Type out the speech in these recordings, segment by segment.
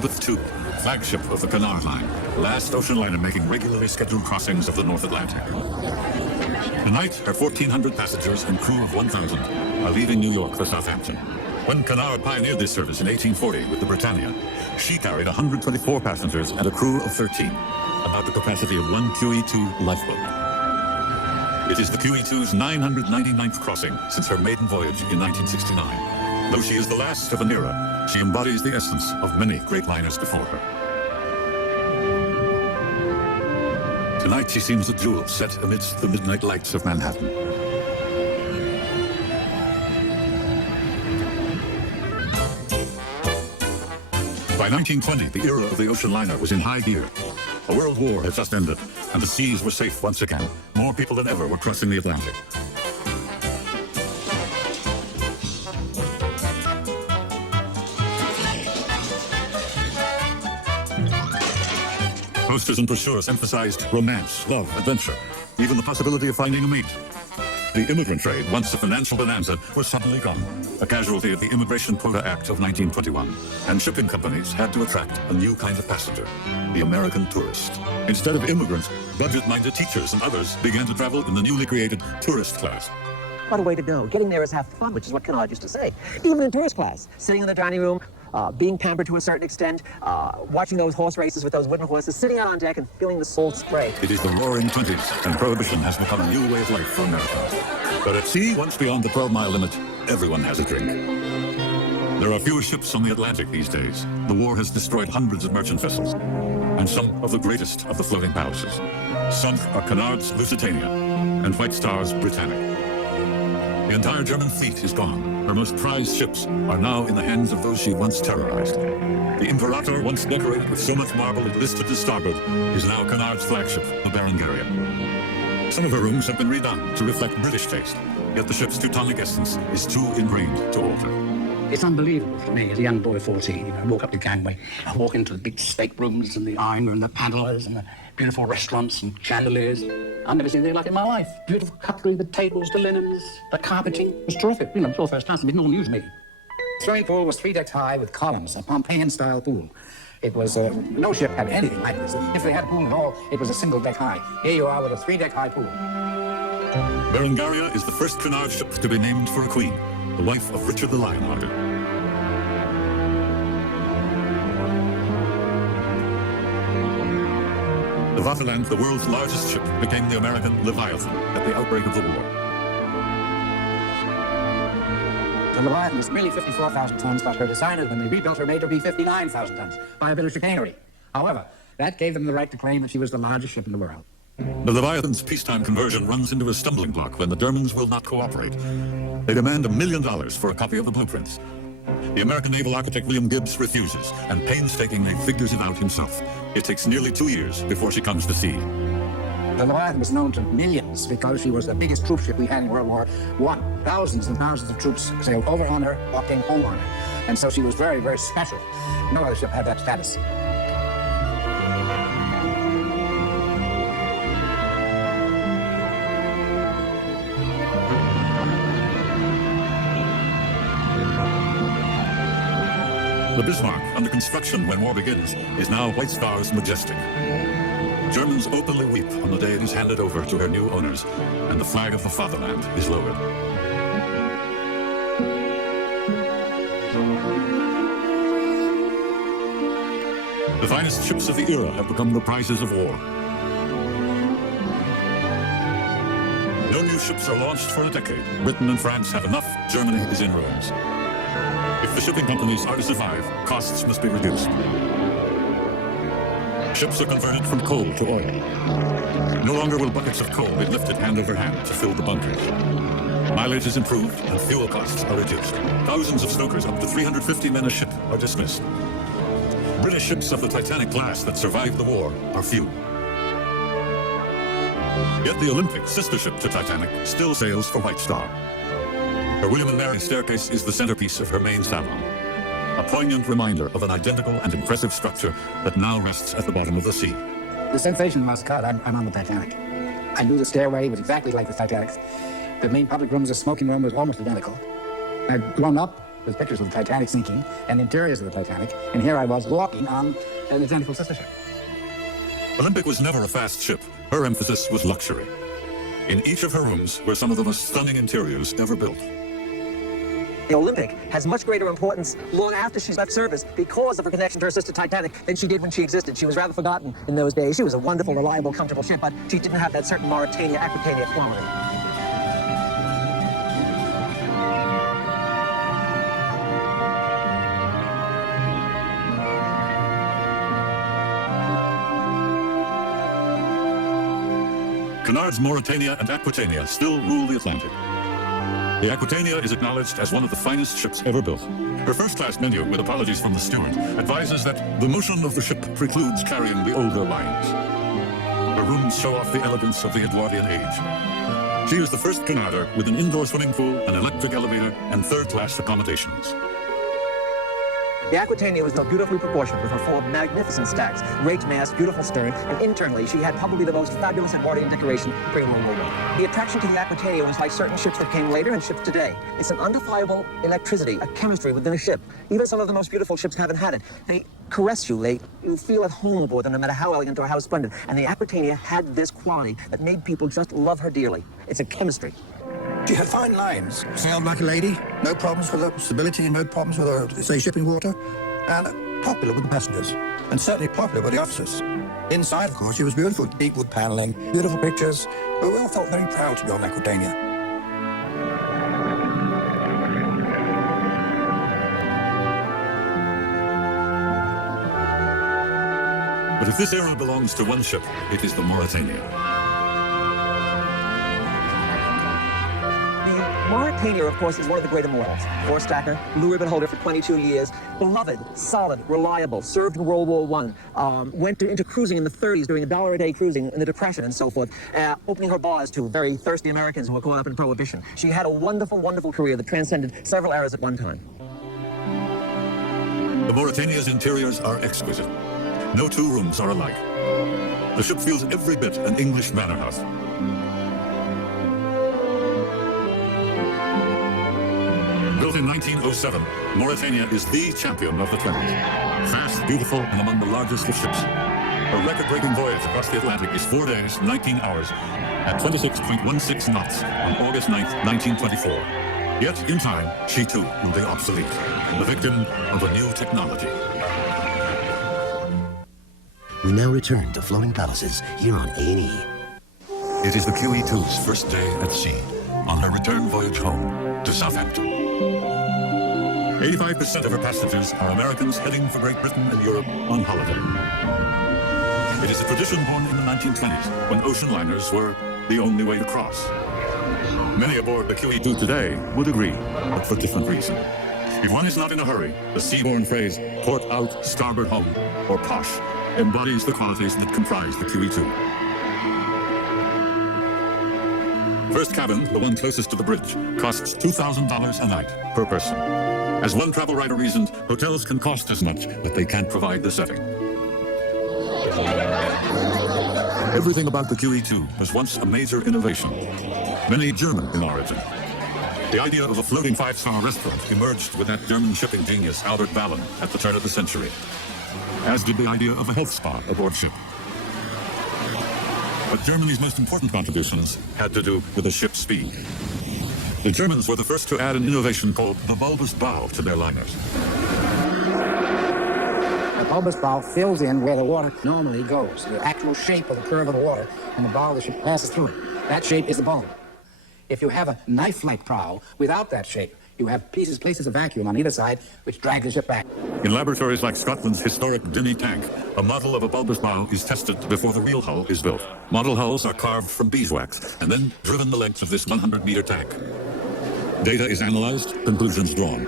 Elizabeth II, flagship of the Cunard Line, last ocean liner making regularly scheduled crossings of the North Atlantic. Tonight, her 1,400 passengers and crew of 1,000 are leaving New York for Southampton. When Cunard pioneered this service in 1840 with the Britannia, she carried 124 passengers and a crew of 13, about the capacity of one QE2 lifeboat. It is the QE2's 999th crossing since her maiden voyage in 1969. Though she is the last of an era, she embodies the essence of many great liners before her. Tonight she seems a jewel set amidst the midnight lights of Manhattan. By 1920, the era of the ocean liner was in high gear. A world war had just ended, and the seas were safe once again. More people than ever were crossing the Atlantic. Posters and brochures emphasized romance, love, adventure, even the possibility of finding a mate. The immigrant trade, once a financial bonanza, was suddenly gone, a casualty of the Immigration Quota Act of 1921. And shipping companies had to attract a new kind of passenger, the American tourist. Instead of immigrants, budget-minded teachers and others began to travel in the newly created tourist class. What a way to go. Getting there is half the fun, which is what Cunard used to say. Even in tourist class, sitting in the dining room, being pampered to a certain extent, watching those horse races with those wooden horses, sitting out on deck and feeling the salt spray. It is the roaring 20s, and prohibition has become a new way of life for Americans. But at sea, once beyond the 12-mile limit, everyone has a drink. There are fewer ships on the Atlantic these days. The war has destroyed hundreds of merchant vessels, and some of the greatest of the floating palaces. Sunk are Cunard's Lusitania and White Star's Britannic. The entire German fleet is gone. Her most prized ships are now in the hands of those she once terrorized. The Imperator, once decorated with so much marble it listed to starboard, is now Cunard's flagship, the Berengaria. Some of her rooms have been redone to reflect British taste, yet the ship's Teutonic essence is too ingrained to alter. It's unbelievable for me as a young boy, 14, I walk up the gangway, I walk into the big staterooms and the iron and the paddlers and the beautiful restaurants and chandeliers. I've never seen anything like it in my life. Beautiful cutlery, the tables, the linens, the carpeting. It was terrific. You know, it's all first class. It didn't all amuse me. The swimming pool was 3 decks high with columns, a Pompeian-style pool. It was, no ship had anything like this. If they had a pool at all, it was a single deck high. Here you are with a 3-deck high pool. Berengaria is the first Cunard ship to be named for a queen, the wife of Richard the Lionhearted. The Vaterland, the world's largest ship, became the American Leviathan at the outbreak of the war. The Leviathan was merely 54,000 tons, but her designers, when they rebuilt her, made her be 59,000 tons by a bit of chicanery. However, that gave them the right to claim that she was the largest ship in the world. The Leviathan's peacetime conversion runs into a stumbling block when the Germans will not cooperate. They demand $1 million for a copy of the blueprints. The American naval architect William Gibbs refuses and painstakingly figures it out himself. It takes nearly 2 years before she comes to sea. The Leviathan was known to millions because she was the biggest troop ship we had in World War I. Thousands and thousands of troops sailed over on her or came home on her. And so she was very, very special. No other ship had that status. The Bismarck, under construction when war begins, is now White Star's Majestic. Germans openly weep on the day it is handed over to her new owners, and the flag of the fatherland is lowered. The finest ships of the era have become the prizes of war. No new ships are launched for a decade. Britain and France have enough. Germany is in ruins. If the shipping companies are to survive, costs must be reduced. Ships are converted from coal to oil. No longer will buckets of coal be lifted hand over hand to fill the bunkers. Mileage is improved and fuel costs are reduced. Thousands of stokers, up to 350 men a ship, are dismissed. British ships of the Titanic class that survived the war are few. Yet the Olympic sister ship to Titanic still sails for White Star. Her William and Mary staircase is the centerpiece of her main salon, a poignant reminder of an identical and impressive structure that now rests at the bottom of the sea. The sensation was, God, I'm on the Titanic. I knew the stairway was exactly like the Titanic's. The main public room, the smoking room, was almost identical. I'd grown up There's pictures of the Titanic sinking and interiors of the Titanic, and here I was walking on an identical sister ship. Olympic was never a fast ship. Her emphasis was luxury. In each of her rooms were some of the most stunning interiors ever built. The Olympic has much greater importance long after she's left service because of her connection to her sister Titanic than she did when she existed. She was rather forgotten in those days. She was a wonderful, reliable, comfortable ship, but she didn't have that certain Mauritania, Aquitania quality. Cunard's Mauritania and Aquitania still rule the Atlantic. The Aquitania is acknowledged as one of the finest ships ever built. Her first-class menu, with apologies from the steward, advises that the motion of the ship precludes carrying the older wines. Her rooms show off the elegance of the Edwardian age. She is the first Cunarder with an indoor swimming pool, an electric elevator, and third-class accommodations. The Aquitania was built beautifully proportioned with her four magnificent stacks, great mast, beautiful stern, and internally she had probably the most fabulous Edwardian decoration pre-World War I. The attraction to the Aquitania was like certain ships that came later and ships today. It's an undefinable electricity, a chemistry within a ship. Even some of the most beautiful ships haven't had it. They caress you, you feel at home aboard them no matter how elegant or how splendid. And the Aquitania had this quality that made people just love her dearly. It's a chemistry. She had fine lines, sailed like a lady, no problems with her stability, no problems with her, say, shipping water, and popular with the passengers, and certainly popular with the officers. Inside, of course, she was beautiful, deep wood paneling, beautiful pictures, but we all felt very proud to be on Aquitania. But if this era belongs to one ship, it is the Mauritania. Mauritania, of course, is one of the great immortals. Four-stacker, blue ribbon holder for 22 years, beloved, solid, reliable, served in World War I, went into cruising in the 30s, doing $1 a day cruising in the Depression and so forth, opening her bars to very thirsty Americans who were caught up in Prohibition. She had a wonderful, wonderful career that transcended several eras at one time. The Mauritania's interiors are exquisite. No two rooms are alike. The ship feels every bit an English manor house. Built in 1907, Mauritania is the champion of the 20s. Fast, beautiful, and among the largest of ships. Her record-breaking voyage across the Atlantic is 4 days, 19 hours, at 26.16 knots on August 9, 1924. Yet, in time, she too will be obsolete, the victim of a new technology. We now return to Floating Palaces here on A&E. It is the QE2's first day at sea, on her return voyage home to Southampton. 85% of her passengers are Americans heading for Great Britain and Europe on holiday. It is a tradition born in the 1920s, when ocean liners were the only way to cross. Many aboard the QE2 today would agree, but for different reasons. If one is not in a hurry, the seaborne phrase, port out, starboard home, or posh, embodies the qualities that comprise the QE2. First cabin, the one closest to the bridge, costs $2,000 a night per person. As one travel writer reasoned, hotels can cost as much, but they can't provide the setting. Everything about the QE2 was once a major innovation, many German in origin. The idea of a floating five-star restaurant emerged with that German shipping genius Albert Ballon at the turn of the century, as did the idea of a health spa aboard ship. But Germany's most important contributions had to do with the ship's speed. The Germans were the first to add an innovation called the bulbous bow to their liners. The bulbous bow fills in where the water normally goes, the actual shape of the curve of the water, and the bow of the ship passes through it. That shape is the bulb. If you have a knife-like prow without that shape, you have places of vacuum on either side, which drag the ship back. In laboratories like Scotland's historic Dinny tank, a model of a bulbous bow is tested before the real hull is built. Model hulls are carved from beeswax and then driven the length of this 100-meter tank. Data is analyzed, conclusions drawn.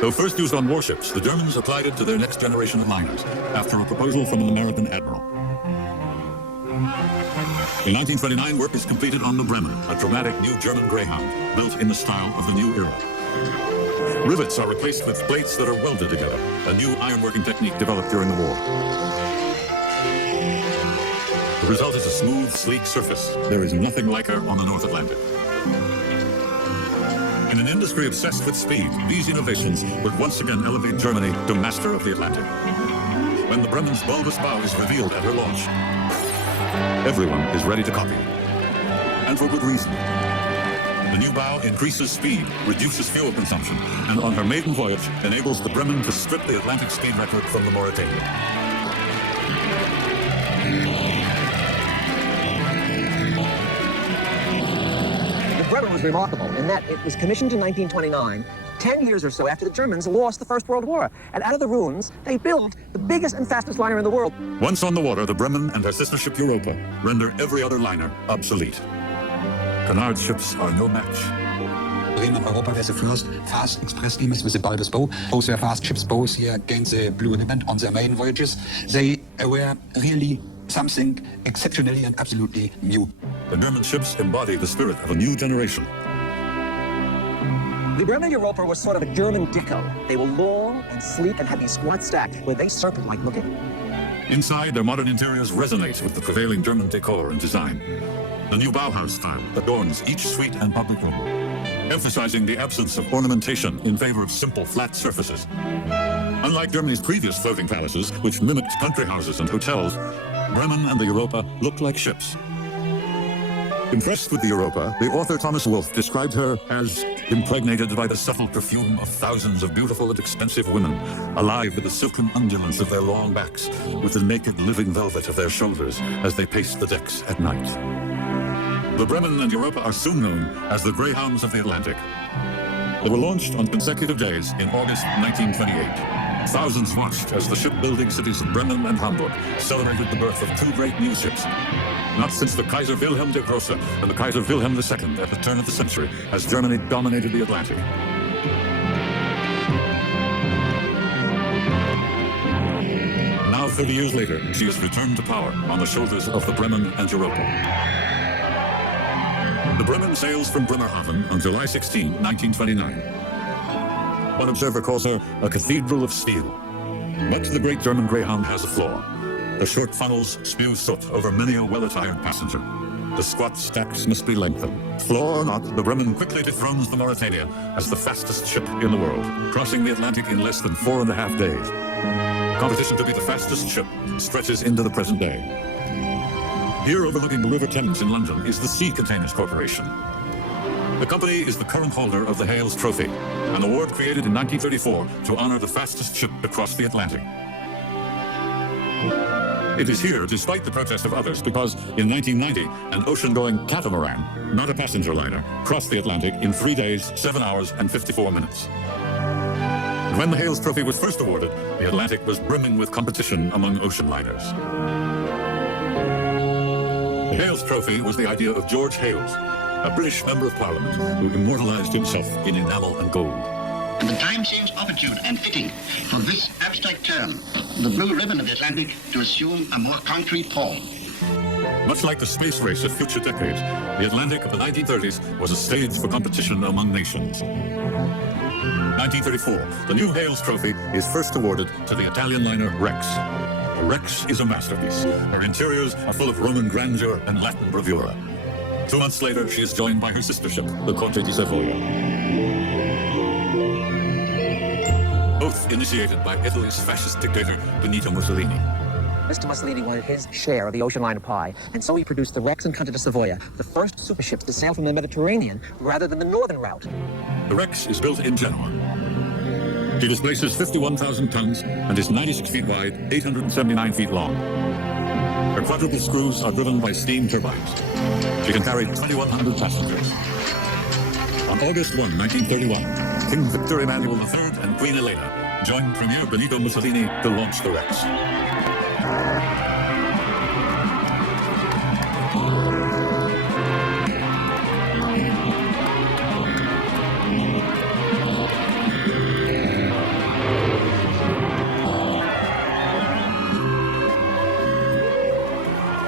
Though first used on warships, the Germans applied it to their next generation of liners, after a proposal from an American admiral. In 1929, work is completed on the Bremen, a dramatic new German Greyhound, built in the style of the new era. Rivets are replaced with plates that are welded together, a new ironworking technique developed during the war. The result is a smooth, sleek surface. There is nothing like her on the North Atlantic. In an industry obsessed with speed, these innovations would once again elevate Germany to master of the Atlantic. When the Bremen's bulbous bow is revealed at her launch, everyone is ready to copy. And for good reason. The new bow increases speed, reduces fuel consumption, and on her maiden voyage enables the Bremen to strip the Atlantic speed record from the Mauritanian. The Bremen was remarkable in that it was commissioned in 1929, 10 years or so after the Germans lost the First World War. And out of the ruins, they built the biggest and fastest liner in the world. Once on the water, the Bremen and her sister ship Europa render every other liner obsolete. Cunard ships are no match. Bremen and Europa was the first fast express steamers with the bulbous bow. Both were fast ships, both here gained the blue ribbon on their main voyages. They were really something exceptionally and absolutely new. The German ships embody the spirit of a new generation. The Bremen and Europa were sort of a German Dicko. They were long and sleek and had these squat stacks. Were they serpent-like looking? Inside, their modern interiors resonate with the prevailing German decor and design. The new Bauhaus style adorns each suite and public room, emphasizing the absence of ornamentation in favor of simple, flat surfaces. Unlike Germany's previous floating palaces, which mimicked country houses and hotels, Bremen and the Europa look like ships. Impressed with the Europa, the author Thomas Wolfe described her as impregnated by the subtle perfume of thousands of beautiful and expensive women, alive with the silken undulance of their long backs, with the naked living velvet of their shoulders as they paced the decks at night. The Bremen and Europa are soon known as the Greyhounds of the Atlantic. They were launched on consecutive days in August 1928. Thousands watched as the shipbuilding cities of Bremen and Hamburg celebrated the birth of two great new ships. Not since the Kaiser Wilhelm der Große and the Kaiser Wilhelm II at the turn of the century has Germany dominated the Atlantic. Now, 30 years later, she has returned to power on the shoulders of the Bremen and Europa. The Bremen sails from Bremerhaven on July 16, 1929. One observer calls her a cathedral of steel. But the great German Greyhound has a flaw. The short funnels spew soot over many a well-attired passenger. The squat stacks must be lengthened. Flaw or not, the Bremen quickly dethrones the Mauritanian as the fastest ship in the world, crossing the Atlantic in less than 4.5 days. Competition to be the fastest ship stretches into the present day. Here overlooking the River Thames in London is the Sea Containers Corporation. The company is the current holder of the Hales Trophy, an award created in 1934 to honor the fastest ship to cross the Atlantic. It is here, despite the protest of others, because in 1990, an ocean-going catamaran, not a passenger liner, crossed the Atlantic in 3 days, 7 hours, and 54 minutes. When the Hales Trophy was first awarded, the Atlantic was brimming with competition among ocean liners. The Hales Trophy was the idea of George Hales, a British Member of Parliament who immortalized himself in enamel and gold. And the time seems opportune and fitting for this abstract term, the blue ribbon of the Atlantic, to assume a more concrete form. Much like the space race of future decades, the Atlantic of the 1930s was a stage for competition among nations. 1934, the new Hales Trophy is first awarded to the Italian liner Rex. The Rex is a masterpiece. Her interiors are full of Roman grandeur and Latin bravura. 2 months later, she is joined by her sister ship, the Conte di Savoia. Both initiated by Italy's fascist dictator, Benito Mussolini. Mr. Mussolini wanted his share of the ocean liner pie, and so he produced the Rex and Conte di Savoia, the first superships to sail from the Mediterranean rather than the northern route. The Rex is built in Genoa. She displaces 51,000 tons and is 96 feet wide, 879 feet long. Her quadruple screws are driven by steam turbines. She can carry 2,100 passengers. On August 1, 1931, King Victor Emmanuel III and Queen Elena joined Premier Benito Mussolini to launch the Rex.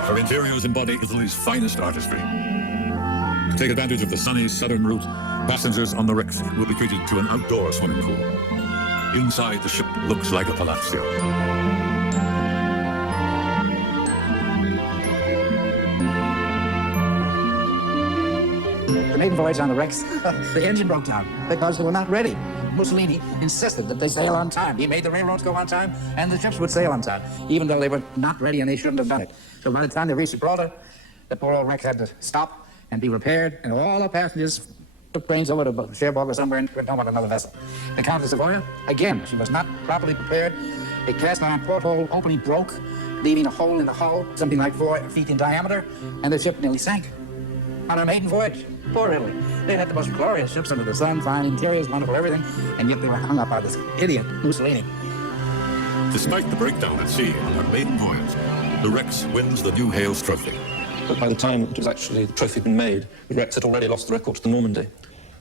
Her interiors embody Italy's finest artistry. To take advantage of the sunny southern route, passengers on the Rex will be treated to an outdoor swimming pool. Inside, the ship looks like a palazzo. The maiden voyage on the wrecks, the engine broke down because they were not ready. Mussolini insisted that they sail on time. He made the railroads go on time, and the ships would sail on time, even though they were not ready and they shouldn't have done it. So by the time they reached Gibraltar, the poor old wreck had to stop and be repaired, and all the passengers took trains over to Cherbourg or somewhere and went home on another vessel. The Countess Savoia, again, she was not properly prepared. A cast iron porthole opening broke, leaving a hole in the hull, something like 4 feet in diameter, and the ship nearly sank on her maiden voyage. Poor Italy. They had the most glorious ships under the sun, fine interiors, wonderful everything, and yet they were hung up by this idiot, Mussolini. Despite the breakdown at sea on her maiden voyage, the Rex wins the New Hales Trophy. But by the time it was actually the trophy had been made, the Rex had already lost the record to the Normandy.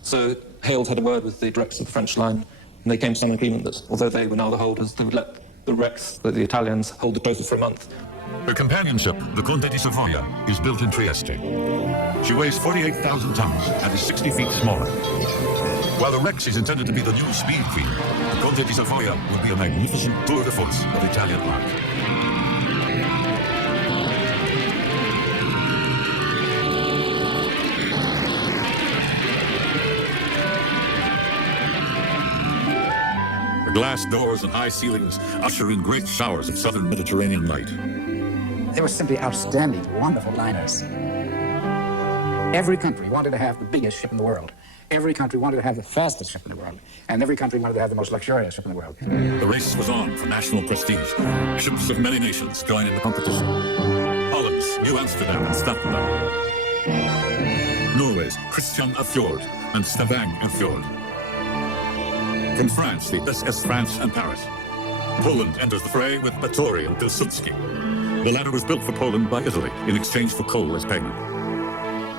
So Hales had a word with the directors of the French line, and they came to some agreement that, although they were now the holders, they would let the Rex, the Italians, hold the trophy for a month. Her companion ship, the Conte di Savoia, is built in Trieste. She weighs 48,000 tons and is 60 feet smaller. While the Rex is intended to be the new speed queen, the Conte di Savoia will be a magnificent tour de force of Italian art. The glass doors and high ceilings usher in great showers of southern Mediterranean light. They were simply outstanding, wonderful liners. Every country wanted to have the biggest ship in the world. Every country wanted to have the fastest ship in the world. And every country wanted to have the most luxurious ship in the world. The race was on for national prestige. Ships of many nations joined in the competition. Holland's New Amsterdam and Stadtland. Norway's Christian af Fjord and Stavanger af Fjord. From France, the SS France and Paris. Poland enters the fray with Batory and Pilsudski. The latter was built for Poland by Italy in exchange for coal as payment.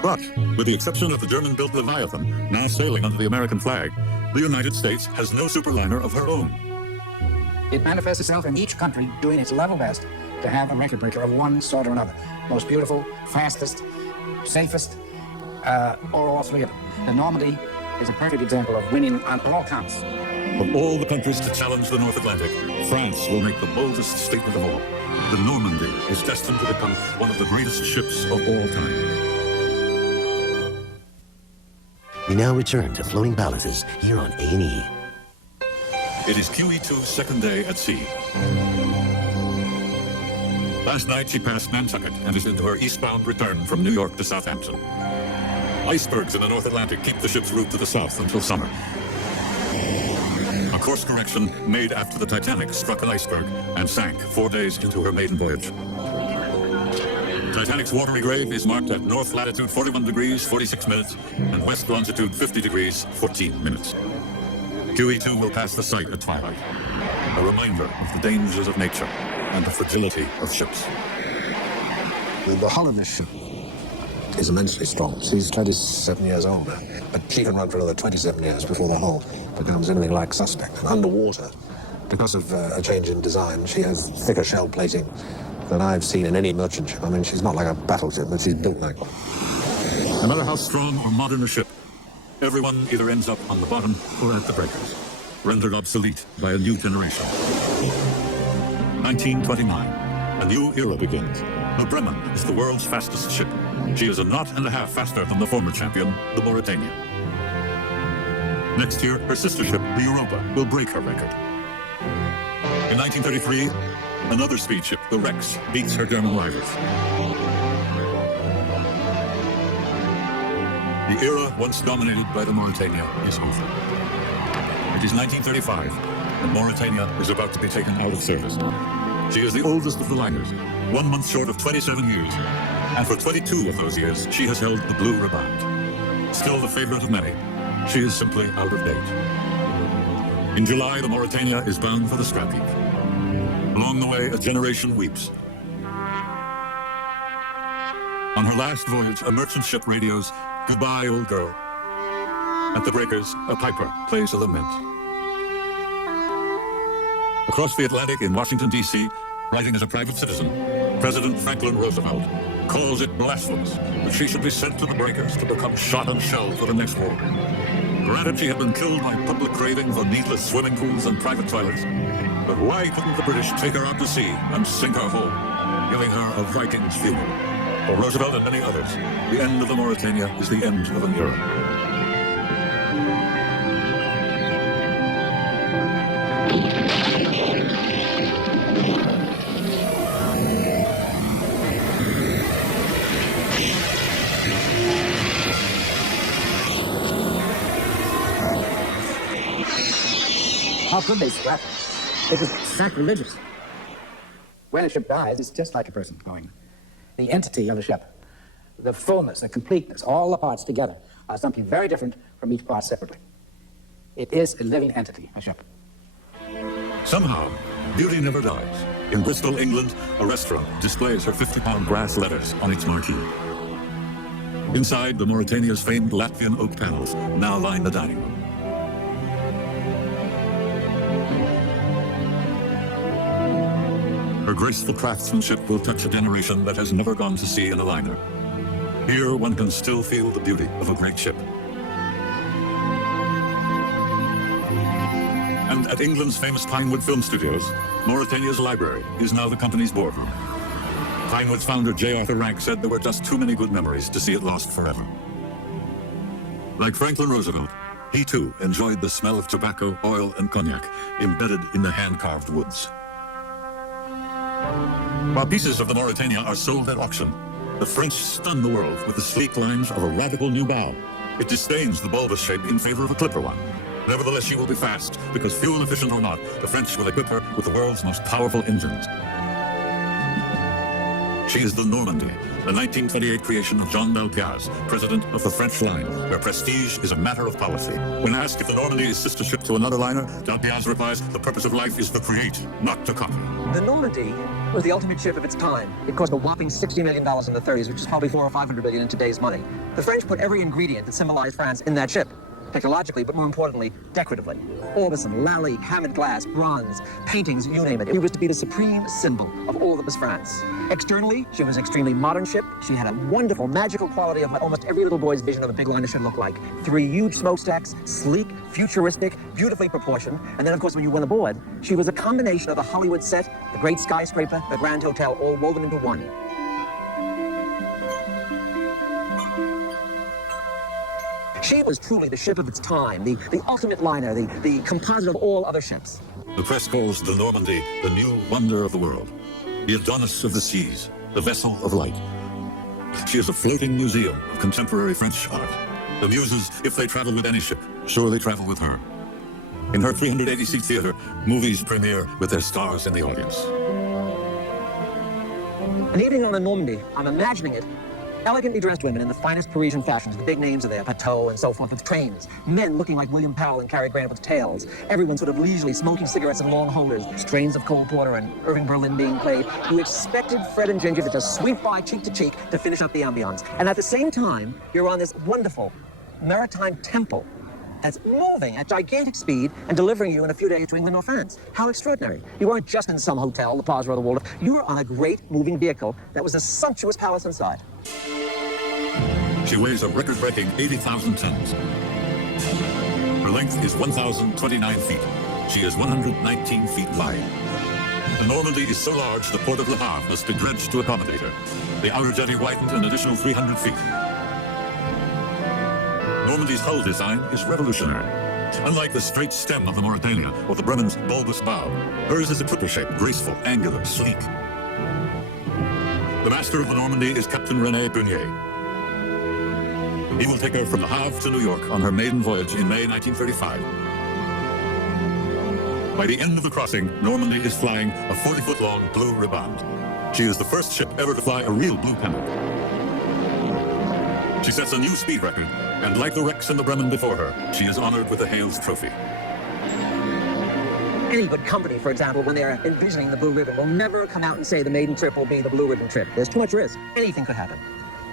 But, with the exception of the German-built Leviathan, now sailing under the American flag, the United States has no superliner of her own. It manifests itself in each country doing its level best to have a record breaker of one sort or another. Most beautiful, fastest, safest, or all three of them. The Normandy is a perfect example of winning on all counts. Of all the countries to challenge the North Atlantic, France will make the boldest statement of all. The Normandy is destined to become one of the greatest ships of all time. We now return to Floating Palaces here on A&E. It is QE2's second day at sea. Last night she passed Nantucket and is into her eastbound return from New York to Southampton. Icebergs in the North Atlantic keep the ship's route to the south until summer. A course correction made after the Titanic struck an iceberg and sank 4 days into her maiden voyage. Titanic's watery grave is marked at north latitude 41 degrees 46 minutes and west longitude 50 degrees 14 minutes. QE2 will pass the site at twilight, a reminder of the dangers of nature and the fragility of ships. The hull of this ship is immensely strong. She's 27 years old now, but she can run for another 27 years before the hull becomes anything like suspect. And underwater, because of a change in design, she has thicker shell plating than I've seen in any merchant ship. I mean, she's not like a battleship, but she's built like one. No matter how strong or modern a ship, everyone either ends up on the bottom or at the breakers, rendered obsolete by a new generation. 1929, a new era begins. The Bremen is the world's fastest ship. She is a knot and a half faster than the former champion, the Mauritania. Next year, her sister ship, the Europa, will break her record. In 1933, another speed ship, the Rex, beats her German rivals. The era once dominated by the Mauritania is over. It is 1935, and Mauritania is about to be taken out of service. She is the oldest of the liners, 1 month short of 27 years, and for 22 of those years, she has held the blue riband. Still the favorite of many, she is simply out of date. In July, the Mauritania is bound for the scrap heap. Along the way, a generation weeps. On her last voyage, a merchant ship radios, "Goodbye, old girl." At the breakers, a piper plays a lament. Across the Atlantic in Washington, D.C., writing as a private citizen, President Franklin Roosevelt calls it blasphemous that she should be sent to the breakers to become shot and shelled for the next war. Granted, she had been killed by public craving for needless swimming pools and private toilets, but why couldn't the British take her out to sea and sink her home, giving her a Viking's funeral? For Roosevelt and many others, the end of the Mauritania is the end of an era. How could they scrap it? It was sacrilegious. When a ship dies, it's just like a person going. The entity of a ship, the fullness, the completeness, all the parts together are something very different from each part separately. It is a living entity, a ship. Somehow, beauty never dies. In Bristol, England, a restaurant displays her 50-pound brass letters on its marquee. Inside, the Mauritania's famed Latvian oak panels now line the dining room. Her graceful craftsmanship will touch a generation that has never gone to sea in a liner. Here, one can still feel the beauty of a great ship. And at England's famous Pinewood Film Studios, Mauritania's library is now the company's boardroom. Pinewood's founder, J. Arthur Rank, said there were just too many good memories to see it lost forever. Like Franklin Roosevelt, he too enjoyed the smell of tobacco, oil, and cognac embedded in the hand-carved woods. While pieces of the Mauritania are sold at auction, the French stun the world with the sleek lines of a radical new bow. It disdains the bulbous shape in favor of a clipper one. Nevertheless, she will be fast, because fuel efficient or not, the French will equip her with the world's most powerful engines. She is the Normandy, the 1928 creation of Jean Delpiaz, president of the French line, where prestige is a matter of policy. When asked if the Normandy is sister ship to another liner, Delpiaz replies, the purpose of life is to create, not to copy. The Normandy was the ultimate ship of its time. It cost a whopping $60 million in the 30s, which is probably $400 or $500 billion in today's money. The French put every ingredient that symbolized France in that ship. Technologically, but more importantly, decoratively. Orbison, Lally, Hammond glass, bronze, paintings, you name it. It was to be the supreme symbol of all that was France. Externally, she was an extremely modern ship. She had a wonderful, magical quality of what almost every little boy's vision of a big liner should look like. 3 huge smokestacks, sleek, futuristic, beautifully proportioned. And then, of course, when you went aboard, she was a combination of the Hollywood set, the great skyscraper, the Grand Hotel, all woven into one. She was truly the ship of its time, the ultimate liner, the composite of all other ships. The press calls the Normandy the new wonder of the world, the Adonis of the seas, the vessel of light. She is a floating museum of contemporary French art. The muses, if they travel with any ship, surely travel with her. In her 380-seat theater, movies premiere with their stars in the audience. An evening on the Normandy, I'm imagining it, elegantly dressed women in the finest Parisian fashions. The big names are there, Pateau and so forth, with trains. Men looking like William Powell and Cary Grant with tails. Everyone sort of leisurely smoking cigarettes in long holders. Strains of Cole Porter and Irving Berlin being played. You expected Fred and Ginger to just sweep by cheek to cheek to finish up the ambiance. And at the same time, you're on this wonderful maritime temple that's moving at gigantic speed and delivering you in a few days to England or France. How extraordinary. You weren't just in some hotel, the Plaza or the Waldorf. You were on a great moving vehicle that was a sumptuous palace inside. She weighs a record-breaking 80,000 tons. Her length is 1,029 feet. She is 119 feet wide. The Normandy is so large, the port of Le Havre must be dredged to accommodate her. The outer jetty widened an additional 300 feet. Normandy's hull design is revolutionary. Unlike the straight stem of the Mauritania or the Bremen's bulbous bow, hers is a triple shape, graceful, angular, sleek. The master of the Normandy is Captain René Bunier. He will take her from Le Havre to New York on her maiden voyage in May 1935. By the end of the crossing, Normandy is flying a 40-foot-long blue riband. She is the first ship ever to fly a real blue pennant. She sets a new speed record, and like the Rex and the Bremen before her, she is honored with the Hales Trophy. Any good company, for example, when they're envisioning the Blue Ribbon, will never come out and say the maiden trip will be the Blue Ribbon trip. There's too much risk. Anything could happen.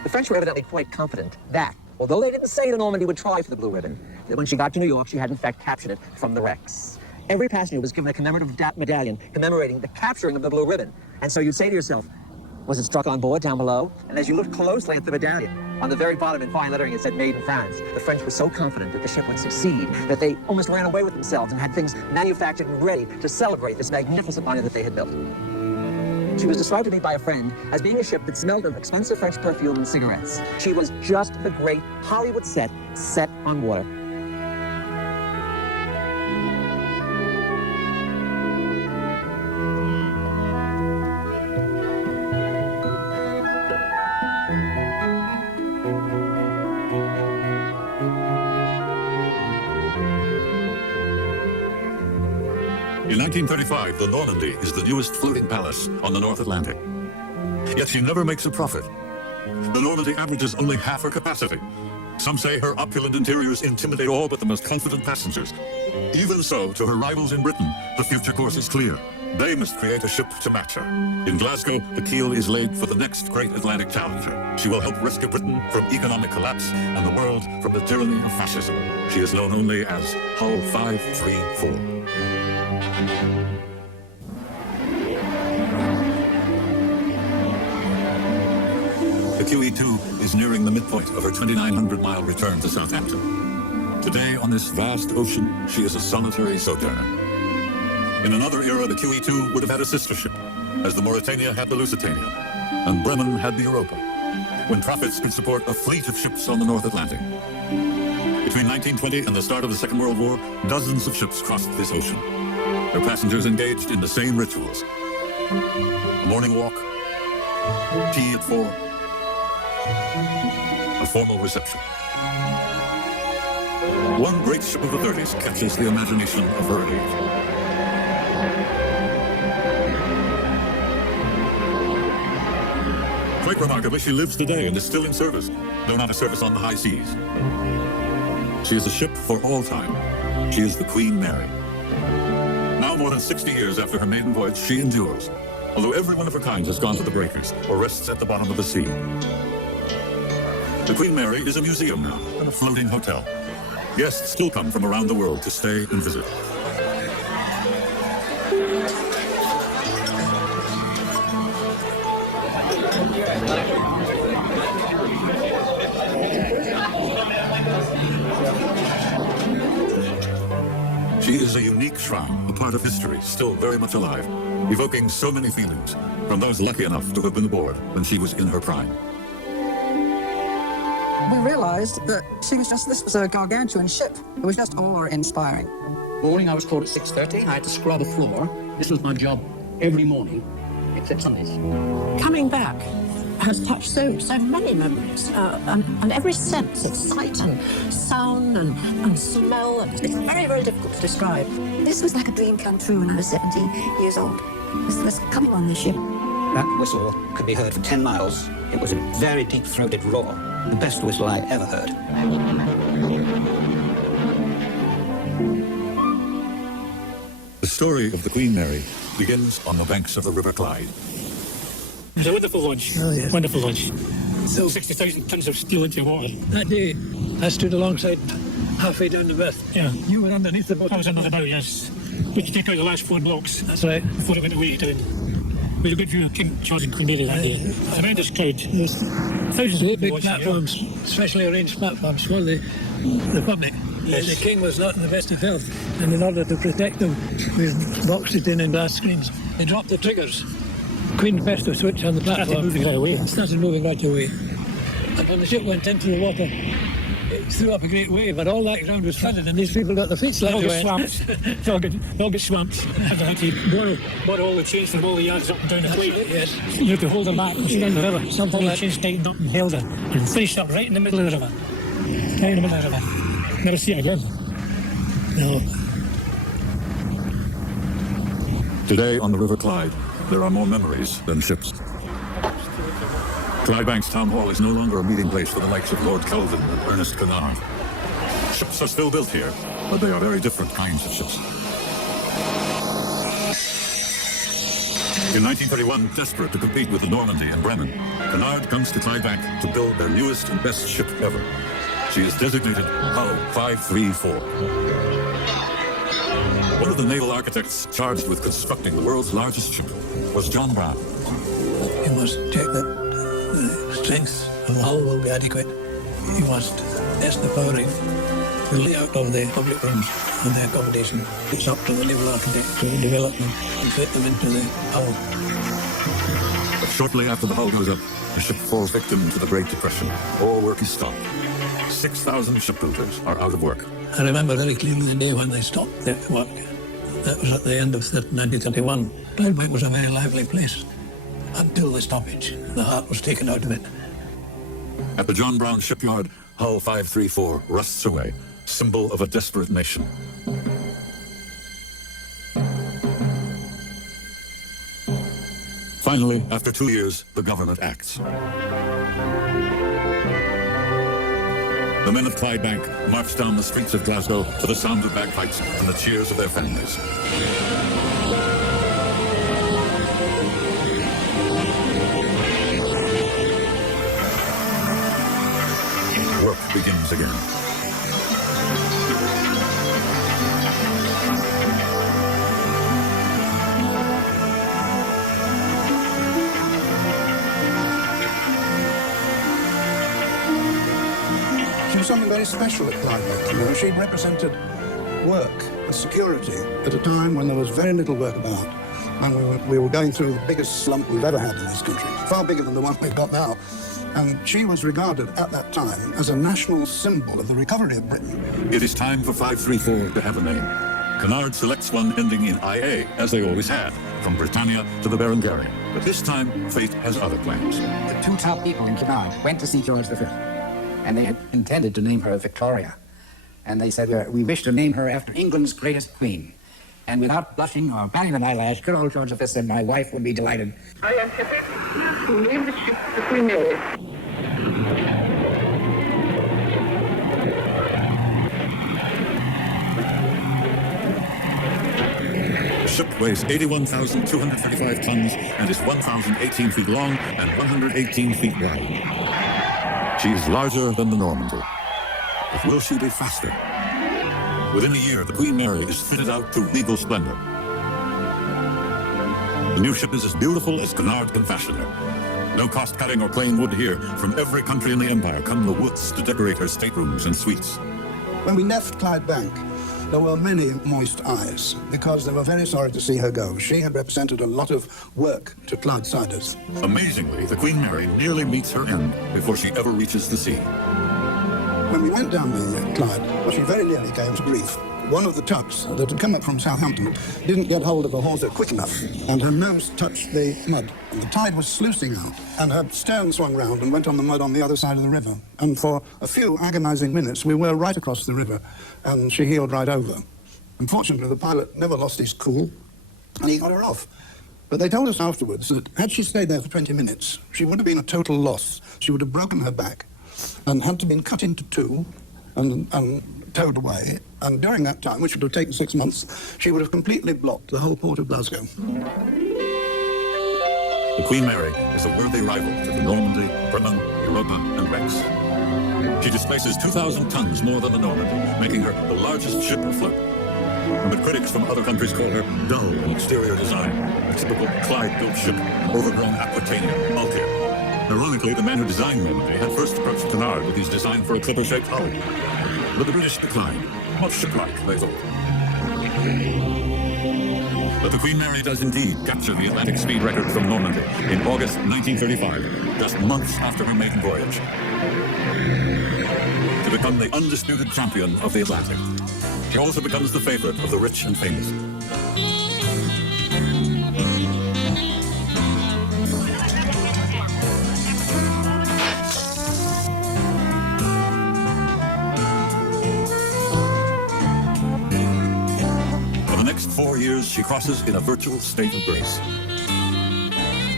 The French were evidently quite confident that, although they didn't say the Normandy would try for the Blue Ribbon, that when she got to New York, she had in fact captured it from the Rex. Every passenger was given a commemorative medallion commemorating the capturing of the Blue Ribbon. And so you'd say to yourself, was it struck on board down below? And as you looked closely at the medallion, on the very bottom in fine lettering it said Made in France. The French were so confident that the ship would succeed that they almost ran away with themselves and had things manufactured and ready to celebrate this magnificent liner that they had built. She was described to me by a friend as being a ship that smelled of expensive French perfume and cigarettes. She was just the great Hollywood set on water. In 1935, the Normandy is the newest floating palace on the North Atlantic. Yet she never makes a profit. The Normandy averages only half her capacity. Some say her opulent interiors intimidate all but the most confident passengers. Even so, to her rivals in Britain, the future course is clear. They must create a ship to match her. In Glasgow, the keel is laid for the next great Atlantic challenger. She will help rescue Britain from economic collapse and the world from the tyranny of fascism. She is known only as Hull 534. The QE2 is nearing the midpoint of her 2,900-mile return to Southampton. Today, on this vast ocean, she is a solitary sojourner. In another era, the QE2 would have had a sister ship, as the Mauritania had the Lusitania, and Bremen had the Europa, when profits could support a fleet of ships on the North Atlantic. Between 1920 and the start of the Second World War, dozens of ships crossed this ocean. Their passengers engaged in the same rituals. A morning walk, tea at 4, a formal reception. One great ship of the 30s catches the imagination of her age. Quite remarkably, she lives today and is still in service, though not a service on the high seas. She is a ship for all time. She is the Queen Mary. Now, more than 60 years after her maiden voyage, she endures, although every one of her kind has gone to the breakers or rests at the bottom of the sea. The Queen Mary is a museum now and a floating hotel. Guests still come from around the world to stay and visit. She is a unique shrine, a part of history, still very much alive, evoking so many feelings from those lucky enough to have been aboard when she was in her prime. We realised that this was a gargantuan ship. It was just awe-inspiring. Morning, I was called at 6:30. I had to scrub the floor. This was my job every morning, except Sundays. Coming back has touched so many memories, and every sense of sight and sound and smell. And it's very, very difficult to describe. This was like a dream come true when I was 17 years old. This was coming on the ship. That whistle could be heard for 10 miles. It was a very deep-throated roar. The best whistle I ever heard. The story of the Queen Mary begins on the banks of the River Clyde. It was a wonderful launch. Oh, yes. Wonderful launch. So 60,000 tons of steel into water. That day, I stood alongside, halfway down the berth. Yeah. You were underneath the boat. I was under the bow, yes. We could take out the last 4 blocks. That's right. Before it went away to... We had a good view of King Charles and Queen Mary that day. Tremendous crowd. Yes. Thousands of Big people platforms, specially arranged platforms for the public. Yes. The king was not in the best of health, and in order to protect him, we've boxed it in glass screens. They dropped the triggers. Queen pressed the switch on the platform. Started moving right away. It started moving right away. And when the ship went into the water, it threw up a great wave, but all that ground was flooded, and these people got their feet slapped away. They all get swamped. And they had to borrow all the chains from all the yards up and down the Clyde. Yes. You had to hold them back and stay in the river. Something all the chains tightened up and held her. And finished up right in the middle of the river. Right in the middle of the river. Never see it again. No. Today on the River Clyde, there are more memories than ships. Clydebank's town hall is no longer a meeting place for the likes of Lord Kelvin and Ernest Cunard. Ships are still built here, but they are very different kinds of ships. In 1931, desperate to compete with the Normandy and Bremen, Cunard comes to Clydebank to build their newest and best ship ever. She is designated Hull 534. One of the naval architects charged with constructing the world's largest ship was John Brown. You must check that the strength of the hull will be adequate. You must test the powering, the layout of the public rooms and the accommodation. It's up to the naval architect to develop them and fit them into the hull. Shortly after the hull goes up, the ship falls victim to the Great Depression. All work is stopped. 6,000 shipbuilders are out of work. I remember very clearly the day when they stopped their work. That was at the end of 1931. Clydebank was a very lively place until the stoppage. The heart was taken out of it. At the John Brown shipyard, hull 534 rusts away, symbol of a desperate nation. Finally, after 2 years, the government acts. The men of Clydebank march down the streets of Glasgow to the sound of bagpipes and the cheers of their families. Work begins again. She was something very special at Clydebank. You know, she represented work and security at a time when there was very little work about. And we were going through the biggest slump we've ever had in this country, far bigger than the one we've got now. And she was regarded at that time as a national symbol of the recovery of Britain. It is time for 534 to have a name. Cunard selects one ending in IA, as they always had, from Britannia to the Berengaria. But this time, fate has other plans. The two top people in Cunard went to see George V, and they had intended to name her Victoria. And they said, we wish to name her after England's greatest queen. And without blushing or batting an eyelash, good old George V said, my wife would be delighted. I am happy to name the ship the Queen Mary. The ship weighs 81,235 tons and is 1,018 feet long and 118 feet wide. She is larger than the Normandy. But will she be faster? Within a year, the Queen Mary is fitted out to regal splendor. The new ship is as beautiful as Cunard can fashion her. No cost-cutting or plain wood here. From every country in the empire come the woods to decorate her staterooms and suites. When we left Clydebank, there were many moist eyes because they were very sorry to see her go. She had represented a lot of work to Clydesiders. Amazingly, the Queen Mary nearly meets her end before she ever reaches the sea. When we went down the Clyde, well, she very nearly came to grief. One of the tugs that had come up from Southampton didn't get hold of the hawser quick enough, and her nose touched the mud. And the tide was sluicing out, and her stern swung round and went on the mud on the other side of the river. And for a few agonizing minutes, we were right across the river, and she heeled right over. Unfortunately, the pilot never lost his cool, and he got her off. But they told us afterwards that had she stayed there for 20 minutes, she would have been a total loss. She would have broken her back and had to have been cut into two and towed away. And during that time, which would have taken 6 months, she would have completely blocked the whole port of Glasgow. The Queen Mary is a worthy rival to the Normandy, Bremen, Europa, and Rex. She displaces 2,000 tons more than the Normandy, making her the largest ship afloat. But critics from other countries call her dull in exterior design, a typical Clyde-built ship, overgrown Aquitania, bulkier. Ironically, the man who designed Normandy had first approached Cunard with his design for a clipper-shaped hull. But the British declined. Not ship-like, they thought. But the Queen Mary does indeed capture the Atlantic speed record from Normandy in August 1935, just months after her maiden voyage, to become the undisputed champion of the Atlantic. She also becomes the favorite of the rich and famous. For the next 4 years, she crosses in a virtual state of grace.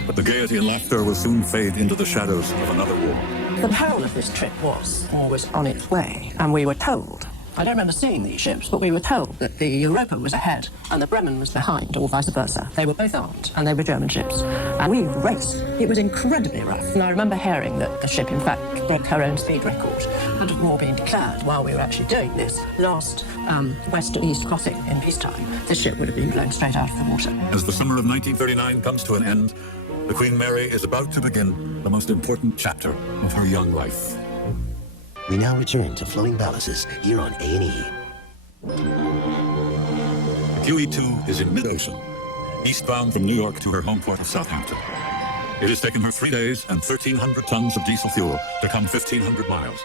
But the gaiety and laughter will soon fade into the shadows of another war. The peril of this trip was on its way, and we were told, I don't remember seeing these ships, but we were told that the Europa was ahead and the Bremen was behind, or vice versa. They were both armed, and they were German ships. And we raced. It was incredibly rough. And I remember hearing that the ship, in fact, broke her own speed record, and had war been declared while we were actually doing this last west to east crossing in peacetime. This ship would have been blown straight out of the water. As the summer of 1939 comes to an end, the Queen Mary is about to begin the most important chapter of her young life. We now return to Floating Palaces here on A&E. QE2 is in mid-ocean, eastbound from New York to her home port of Southampton. It has taken her 3 days and 1,300 tons of diesel fuel to come 1,500 miles.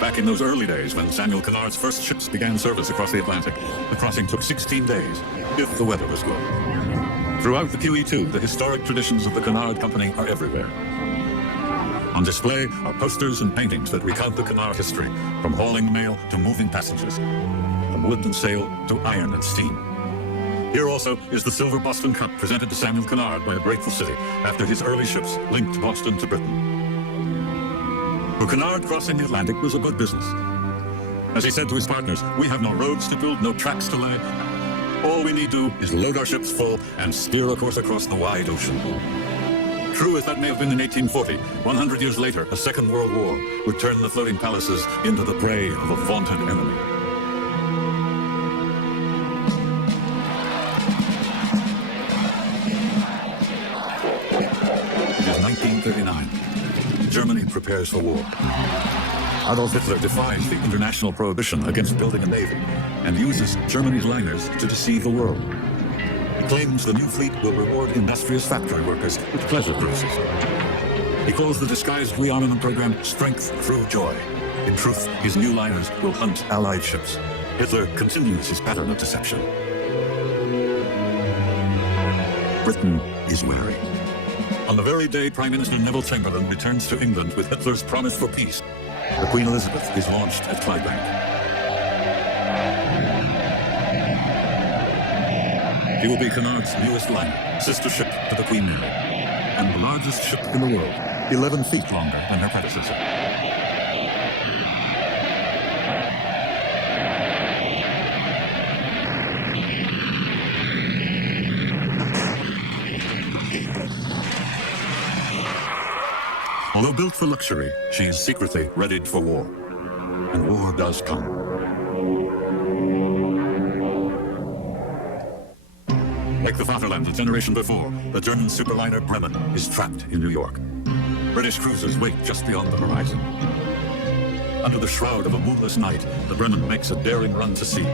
Back in those early days when Samuel Cunard's first ships began service across the Atlantic, the crossing took 16 days, if the weather was good. Throughout the QE2, the historic traditions of the Cunard Company are everywhere. On display are posters and paintings that recount the Cunard history, from hauling mail to moving passengers, from wood and sail to iron and steam. Here also is the Silver Boston Cup presented to Samuel Cunard by a grateful city after his early ships linked Boston to Britain. For Cunard, crossing the Atlantic was a good business. As he said to his partners, "We have no roads to build, no tracks to lay. All we need do is load our ships full and steer a course across the wide ocean." True as that may have been in 1840, 100 years later, a Second World War would turn the floating palaces into the prey of a vaunted enemy. It is 1939. Germany prepares for war. Adolf Hitler defies the international prohibition against building a navy and uses Germany's liners to deceive the world. He claims the new fleet will reward industrious factory workers with pleasure cruises. He calls the disguised rearmament program strength through joy. In truth, his new liners will hunt Allied ships. Hitler continues his pattern of deception. Britain is wary. On the very day Prime Minister Neville Chamberlain returns to England with Hitler's promise for peace, the Queen Elizabeth is launched at Clydebank. She will be Cunard's newest liner, sister ship to the Queen Mary, and the largest ship in the world, 11 feet longer than her predecessor. Although built for luxury, she is secretly readied for war. And war does come. Like the Vaterland a generation before, the German superliner Bremen is trapped in New York. British cruisers wait just beyond the horizon. Under the shroud of a moonless night, the Bremen makes a daring run to sea.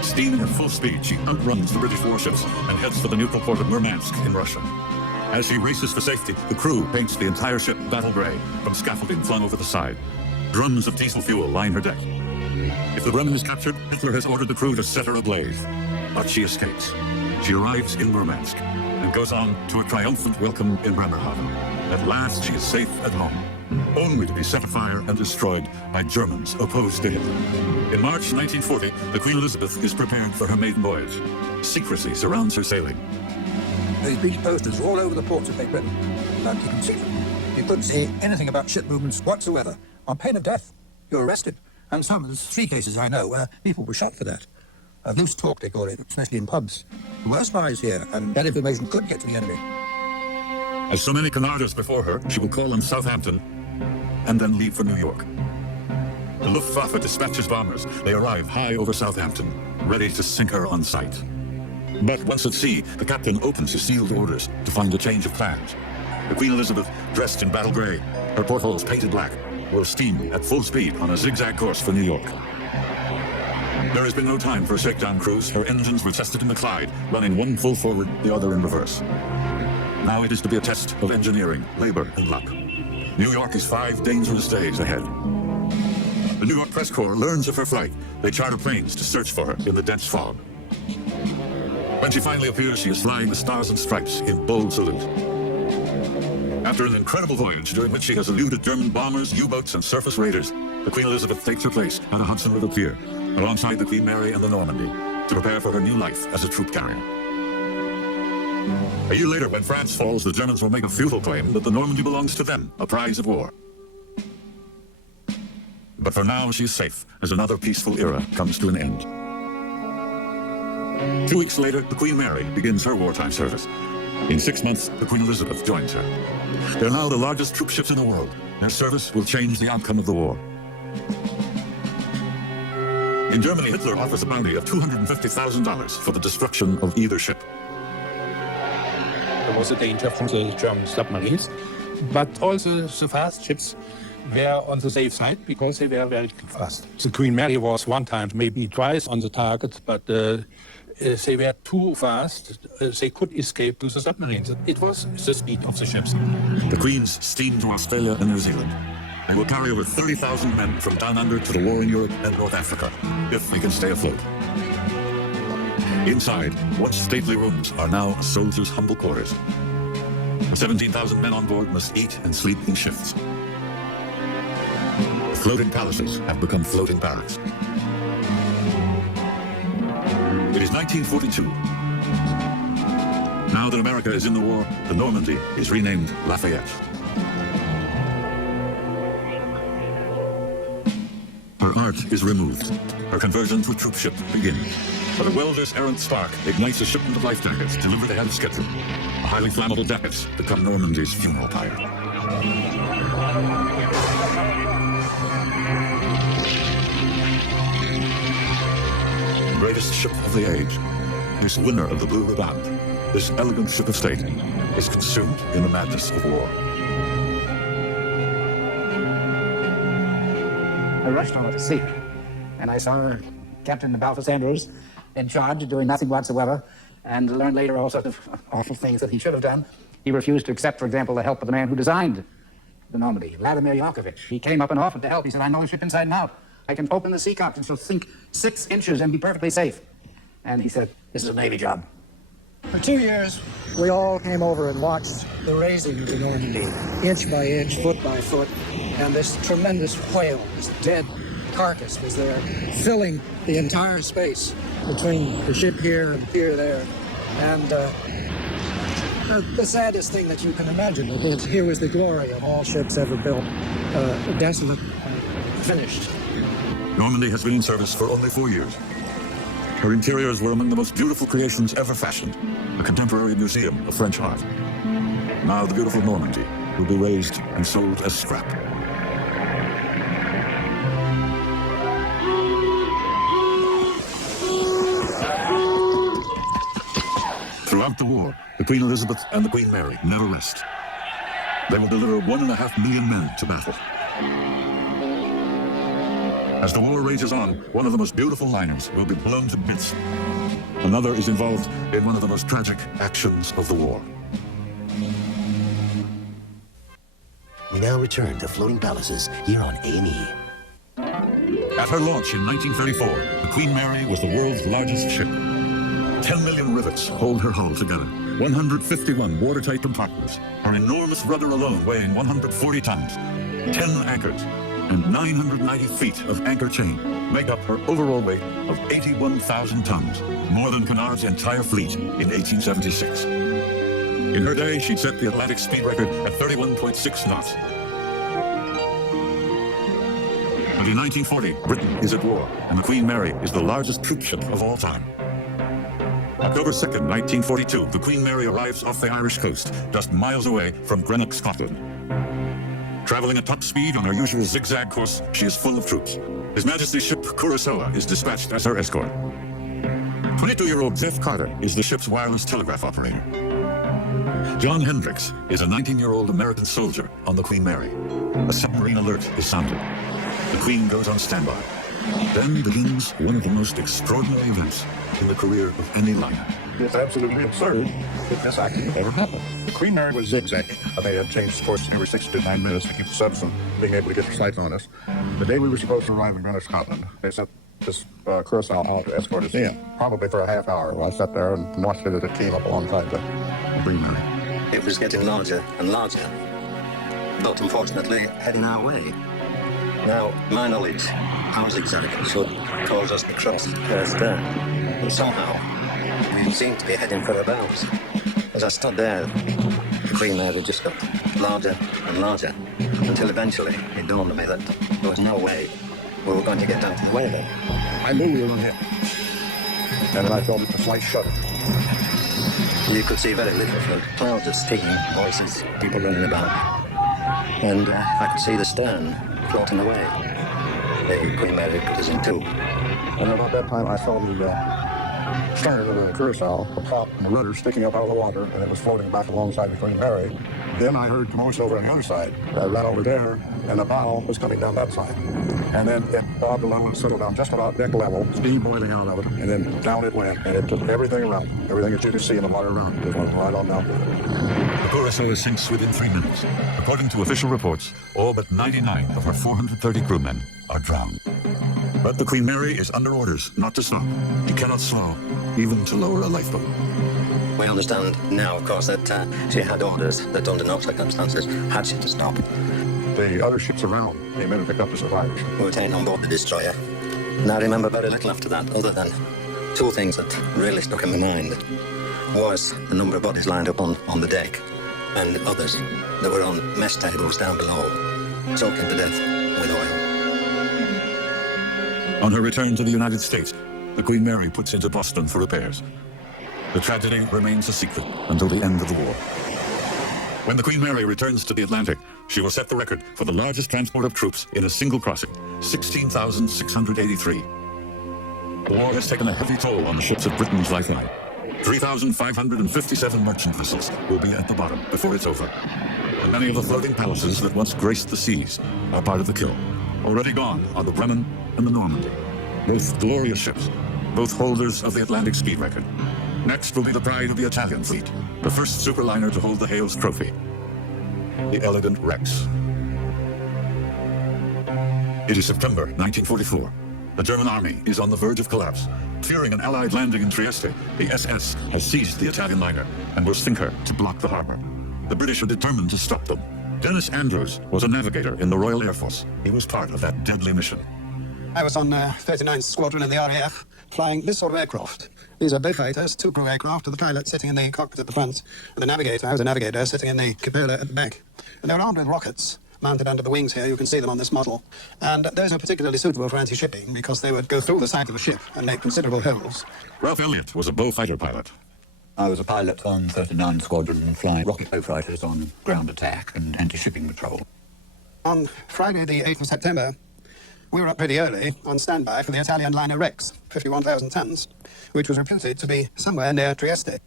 Steaming at full speed, she outruns the British warships and heads for the neutral port of Murmansk in Russia. As she races for safety, the crew paints the entire ship battle gray from scaffolding flung over the side. Drums of diesel fuel line her deck. If the Bremen is captured, Hitler has ordered the crew to set her ablaze. But she escapes. She arrives in Murmansk and goes on to a triumphant welcome in Bremerhaven. At last, she is safe at home, only to be set afire and destroyed by Germans opposed to Hitler. In March 1940, the Queen Elizabeth is prepared for her maiden voyage. Secrecy surrounds her sailing. These beach posters all over the ports of Great Britain, and you can see them. You couldn't see anything about ship movements whatsoever. On pain of death, you're arrested. And there's 3 cases I know where people were shot for that. Loose talk, they call it, especially in pubs. There were spies here, and that information could get to the enemy. As so many Cunarders before her, she will call on Southampton and then leave for New York. The Luftwaffe dispatches bombers. They arrive high over Southampton, ready to sink her on sight. But once at sea, the captain opens his sealed orders to find a change of plans. The Queen Elizabeth, dressed in battle grey, her portholes painted black, will steam at full speed on a zigzag course for New York. There has been no time for a shakedown cruise. Her engines were tested in the Clyde, running one full forward, the other in reverse. Now it is to be a test of engineering, labor, and luck. New York is 5 dangerous days ahead. The New York Press Corps learns of her flight. They charter planes to search for her in the dense fog. When she finally appears, she is flying the Stars and Stripes in bold salute. After an incredible voyage during which she has eluded German bombers, U-boats, and surface raiders, the Queen Elizabeth takes her place at a Hudson River pier, alongside the Queen Mary and the Normandy, to prepare for her new life as a troop carrier. A year later, when France falls, the Germans will make a futile claim that the Normandy belongs to them, a prize of war. But for now, she is safe, as another peaceful era comes to an end. 2 weeks later, the Queen Mary begins her wartime service. In 6 months, the Queen Elizabeth joins her. They're now the largest troop ships in the world. Their service will change the outcome of the war. In Germany, Hitler offers a bounty of $250,000 for the destruction of either ship. There was a danger from the German submarines, but also the fast ships were on the safe side because they were very fast. The Queen Mary was 1 time, maybe twice on the target, but they were too fast. They could escape to the submarines. It was the speed of the ships. The Queens steamed to Australia and New Zealand. They will carry over 30,000 men from down under to the war in Europe and North Africa, if we can stay afloat. Inside, once stately rooms are now a soldier's humble quarters. 17,000 men on board must eat and sleep in shifts. Floating palaces have become floating barracks. It is 1942. Now that America is in the war, the Normandy is renamed Lafayette. Her art is removed. Her conversion to a troop ship begins. But a welder's errant spark ignites a shipment of life jackets delivered ahead of schedule. The highly flammable jackets become Normandy's funeral pyre. The greatest ship of the age, this winner of the Blue Ribbon, this elegant ship of state, is consumed in the madness of war. I rushed over to see her, and I saw Captain Balfour Andrews in charge, doing nothing whatsoever, and learned later all sorts of awful things that he should have done. He refused to accept, for example, the help of the man who designed the Normandy, Vladimir Yarkovich. He came up and offered to help. He said, I know the ship inside and out. I can open the sea cock and she'll sink 6 inches and be perfectly safe. And he said, this is a Navy job. For 2 years, we all came over and watched the raising of the Normandy, inch by inch, foot by foot, and this tremendous whale, this dead carcass was there, filling the entire space between the ship here and pier there. And the saddest thing that you can imagine is here was the glory of all ships ever built, desolate, finished. Normandy has been in service for only 4 years. Her interiors were among the most beautiful creations ever fashioned, a contemporary museum of French art. Now the beautiful Normandy will be raised and sold as scrap. Throughout the war, the Queen Elizabeth and the Queen Mary never rest. They will deliver 1.5 million men to battle. As the war rages on, one of the most beautiful liners will be blown to bits. Another is involved in one of the most tragic actions of the war. We now return to Floating Palaces here on A&E. At her launch in 1934, the Queen Mary was the world's largest ship. 10 million rivets hold her hull together. 151 watertight compartments. Her enormous rudder alone weighing 140 tons. 10 anchors and 990 feet of anchor chain make up her overall weight of 81,000 tons, more than Cunard's entire fleet in 1876. In her day, she'd set the Atlantic speed record at 31.6 knots. But in 1940, Britain is at war, and the Queen Mary is the largest troop ship of all time. October 2nd, 1942, the Queen Mary arrives off the Irish coast, just miles away from Greenock, Scotland. Traveling at top speed on her usual zigzag course, she is full of troops. His Majesty's ship Curaçao is dispatched as her escort. 22-year-old Jeff Carter is the ship's wireless telegraph operator. John Hendricks is a 19-year-old American soldier on the Queen Mary. A submarine alert is sounded. The Queen goes on standby. Then begins one of the most extraordinary events in the career of any liner. It's absolutely absurd that this accident ever happened. The Queen Mary was zigzagging. They had changed course every 6 to 9 minutes to keep the subs from being able to get their sights on us. The day we were supposed to arrive in Greenwich, Scotland, they sent this Curaçao out to escort us in, probably for a half hour. I sat there and watched it as it came up alongside the Queen Mary. It was getting larger and larger, but unfortunately heading our way. Now, my knowledge, our zigzag should cause us to cross her stern, but somehow we seemed to be heading for her bows. As I stood there, the Queen Mary just got larger and larger, until eventually it dawned on me that there was no way we were going to get down to the whaler. I knew we were hit, and I felt a slight shudder. You could see very little for clouds of speaking voices, people running about. And I could see the stern floating away. The Queen Mary put us in two. And about that time, I saw the stern of the Curaçao, the prop and the rudder sticking up out of the water, and it was floating back alongside the Queen Mary. Then I heard commotion over on the other side. I ran over there, and the bow was coming down that side. And then it bobbed along and settled down just about deck level, steam boiling out of it, and then down it went, and it took everything around, everything that you could see in the water around, just went right on down. The Curacao sinks within 3 minutes. According to official reports, all but 99 of her 430 crewmen are drowned. But the Queen Mary is under orders not to stop. She cannot slow, even to lower a lifeboat. We understand now, of course, that she had orders that under no circumstances had she to stop. The other ships around came in and picked up the survivors. We were taken on board the destroyer. And I remember very little after that, other than 2 things that really stuck in my mind. Was the number of bodies lined up on the deck, and others that were on mess tables down below, soaking to death with oil. On her return to the United States, the Queen Mary puts into Boston for repairs. The tragedy remains a secret until the end of the war. When the Queen Mary returns to the Atlantic, she will set the record for the largest transport of troops in a single crossing, 16,683. The war has taken a heavy toll on the ships of Britain's lifeline. 3,557 merchant vessels will be at the bottom before it's over. And many of the floating palaces that once graced the seas are part of the kill, already gone on the Bremen and the Normandy. Both glorious ships, both holders of the Atlantic speed record. Next will be the pride of the Italian fleet, the first superliner to hold the Hales Trophy, the elegant Rex. It is September 1944. The German army is on the verge of collapse. Fearing an Allied landing in Trieste, the SS has seized the Italian liner and will sink her to block the harbor. The British are determined to stop them. Dennis Andrews was a navigator in the Royal Air Force. He was part of that deadly mission. I was on 39th Squadron in the RAF, flying this sort of aircraft. These are Beaufighters, 2 crew aircraft, with the pilot sitting in the cockpit at the front, and the navigator, I was a navigator, sitting in the cupola at the back. And they were armed with rockets, mounted under the wings here. You can see them on this model. And those are particularly suitable for anti-shipping, because they would go through the side of the ship and make considerable holes. Ralph Elliott was a Beaufighter pilot. I was a pilot on 39 Squadron, flying rocket Beaufighters on ground attack and anti-shipping patrol. On Friday, the 8th of September, we were up pretty early on standby for the Italian liner Rex, 51,000 tons, which was reputed to be somewhere near Trieste.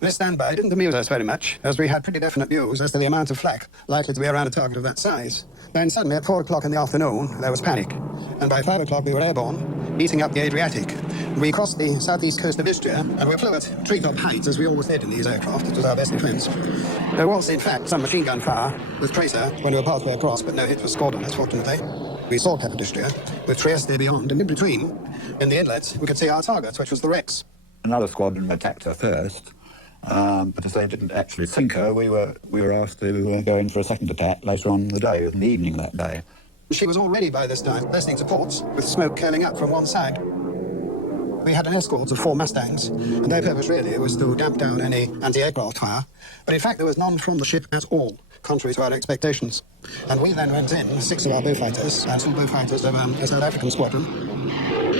This standby didn't amuse us very much, as we had pretty definite views as to the amount of flak likely to be around a target of that size. Then suddenly, at 4 o'clock in the afternoon, there was panic, and by 5 o'clock we were airborne, beating up the Adriatic. We crossed the southeast coast of Istria, and we flew at treetop heights, as we always did in these aircraft. It was our best defense. There was, in fact, some machine gun fire with tracer when we were partway across, but no hit was scored on us, fortunately. We saw Cappadocia, with Trieste beyond, and in between, in the inlet, we could see our target, which was the Rex. Another squadron attacked her first, but as they didn't actually sink her, we were asked to go in for a second attack later on in the day, in the evening that day. She was already by this time listening to ports, with smoke curling up from one side. We had an escort of 4 Mustangs, and their purpose really was to damp down any anti-aircraft fire, but in fact there was none from the ship at all, contrary to our expectations. And we then went in, 6 of our Beaufighters, and 2 Beaufighters of a South African squadron.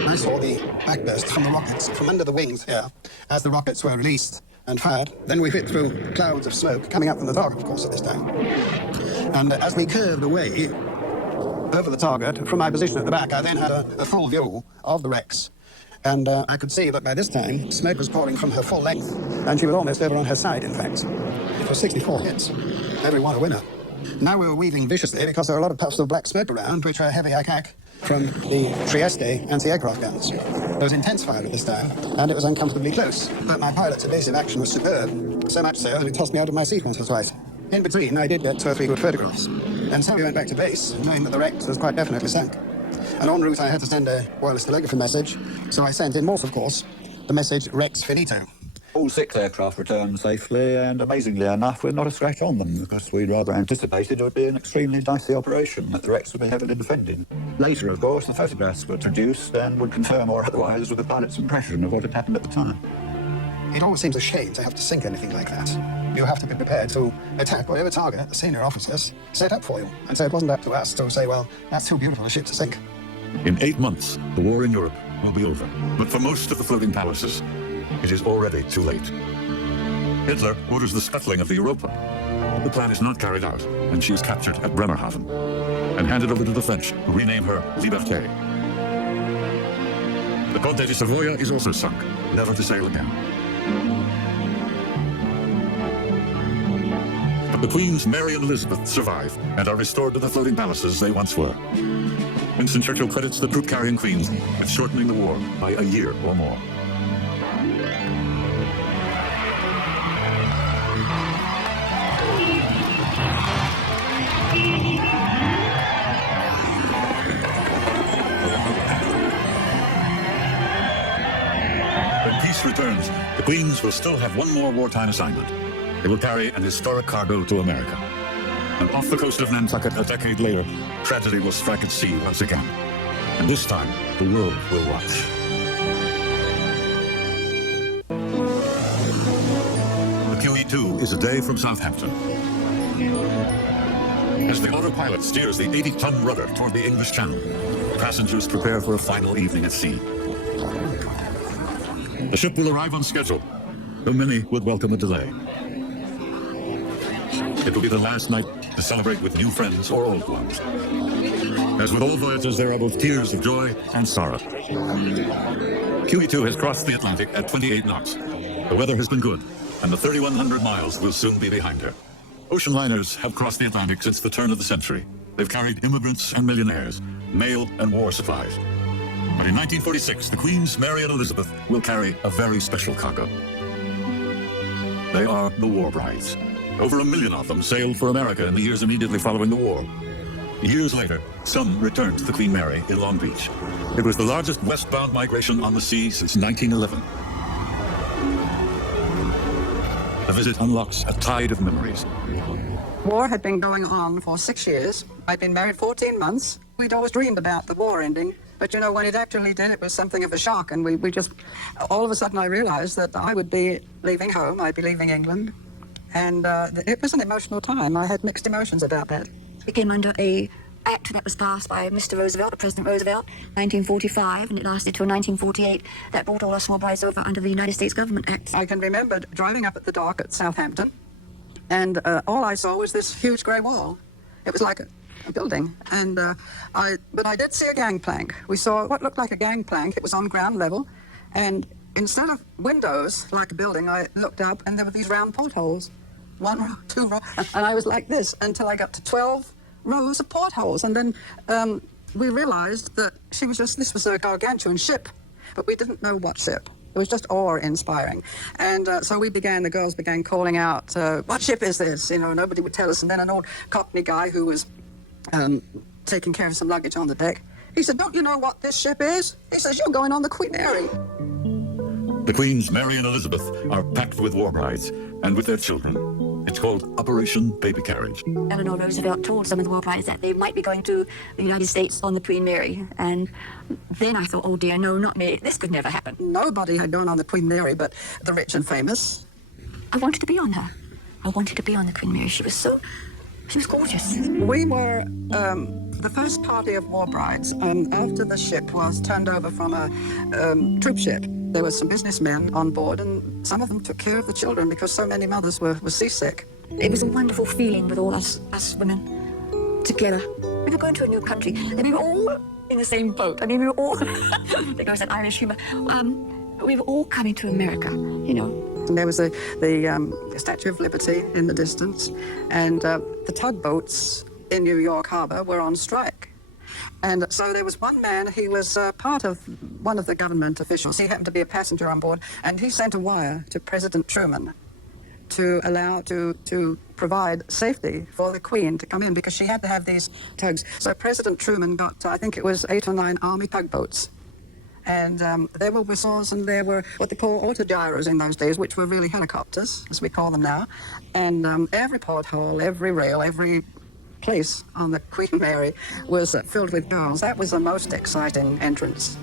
I saw the backburst from the rockets from under the wings here, as the rockets were released and fired. Then we hit through clouds of smoke, coming up from the target, of course, at this time. And as we curved away over the target, from my position at the back, I then had a full view of the Rex. And I could see that by this time, smoke was pouring from her full length, and she was almost over on her side, in fact. It was 64 hits, every one a winner. Now we were weaving viciously because there were a lot of puffs of black smoke around, which were heavy attack from the Trieste anti-aircraft guns. There was intense fire at this time, and it was uncomfortably close. But my pilot's evasive action was superb, so much so that it tossed me out of my seat once or twice. In between, I did get 2 or 3 good photographs. And so we went back to base, knowing that the Rex was quite definitely sunk. And en route, I had to send a wireless telegraphy message, so I sent in Morse, of course, the message Rex Finito. All 6 aircraft returned safely, and amazingly enough, with not a scratch on them, because we'd rather anticipated it would be an extremely dicey operation, that the Rex would be heavily defended. Later, of course, the photographs were produced and would confirm or otherwise with the pilot's impression of what had happened at the time. It always seems a shame to have to sink anything like that. You have to be prepared to attack whatever target the senior officers set up for you. And so it wasn't up to us to say, well, that's too beautiful a ship to sink. In 8 months, the war in Europe will be over. But for most of the floating palaces, it is already too late. Hitler orders the scuttling of the Europa. The plan is not carried out, and she is captured at Bremerhaven and handed over to the French, who rename her Liberté. The Comte de Savoia is also sunk, never to sail again. But the Queens Mary and Elizabeth survive and are restored to the floating palaces they once were. Winston Churchill credits the troop-carrying Queens with shortening the war by a year or more. When peace returns, the Queens will still have one more wartime assignment. They will carry an historic cargo to America. And off the coast of Nantucket a decade later, tragedy will strike at sea once again. And this time, the world will watch. The QE2 is a day from Southampton. As the autopilot steers the 80-ton rudder toward the English Channel, passengers prepare for a final evening at sea. The ship will arrive on schedule, though many would welcome a delay. It will be the last night to celebrate with new friends or old ones. As with all voyages, there are both tears of joy and sorrow. QE2 has crossed the Atlantic at 28 knots. The weather has been good, and the 3,100 miles will soon be behind her. Ocean liners have crossed the Atlantic since the turn of the century. They've carried immigrants and millionaires, mail and war supplies. But in 1946, the Queen's Mary and Elizabeth will carry a very special cargo. They are the war brides. Over 1 million of them sailed for America in the years immediately following the war. Years later, some returned to the Queen Mary in Long Beach. It was the largest westbound migration on the sea since 1911. The visit unlocks a tide of memories. War had been going on for 6 years. I'd been married 14 months. We'd always dreamed about the war ending. But, you know, when it actually did, it was something of a shock. And we just, all of a sudden I realized that I would be leaving home. I'd be leaving England. And it was an emotional time. I had mixed emotions about that. We came under a act that was passed by Mr. Roosevelt, President Roosevelt, 1945, and it lasted till 1948. That brought all our small brides over under the United States Government Act. I can remember driving up at the dock at Southampton, and all I saw was this huge grey wall. It was like a building, and but I did see a gangplank. We saw what looked like a gangplank. It was on ground level, and instead of windows like a building, I looked up, and there were these round portholes. 1 row, 2 row, and I was like this until I got to 12 rows of portholes. And then we realized that this was a gargantuan ship, but we didn't know what ship. It was just awe-inspiring. And so the girls began calling out, what ship is this? You know, nobody would tell us. And then an old Cockney guy who was taking care of some luggage on the deck, he said, don't you know what this ship is? He says, you're going on the Queen Mary. The Queens Mary and Elizabeth are packed with war brides and with their children. It's called Operation Baby Carriage. Eleanor Roosevelt told some of the war brides that they might be going to the United States on the Queen Mary. And then I thought, oh dear, no, not me. This could never happen. Nobody had gone on the Queen Mary but the rich and famous. I wanted to be on her. I wanted to be on the Queen Mary. She was gorgeous. We were the first party of war brides after the ship was turned over from a troop ship. There were some businessmen on board, and some of them took care of the children because so many mothers were seasick. It was a wonderful feeling with all us women together. We were going to a new country, and we were all in the same boat. I mean, we were all, there goes that Irish humour, we were all coming to America, you know. And there was the Statue of Liberty in the distance, and the tugboats in New York Harbor were on strike. And so there was one man, he was part of one of the government officials. He happened to be a passenger on board, and he sent a wire to President Truman to allow, to provide safety for the Queen to come in, because she had to have these tugs. So President Truman got, I think it was 8 or 9 Army tugboats. And there were whistles, and there were what they call autogyros in those days, which were really helicopters, as we call them now. And every porthole, every rail, every place on the Queen Mary was filled with girls. That was the most exciting entrance.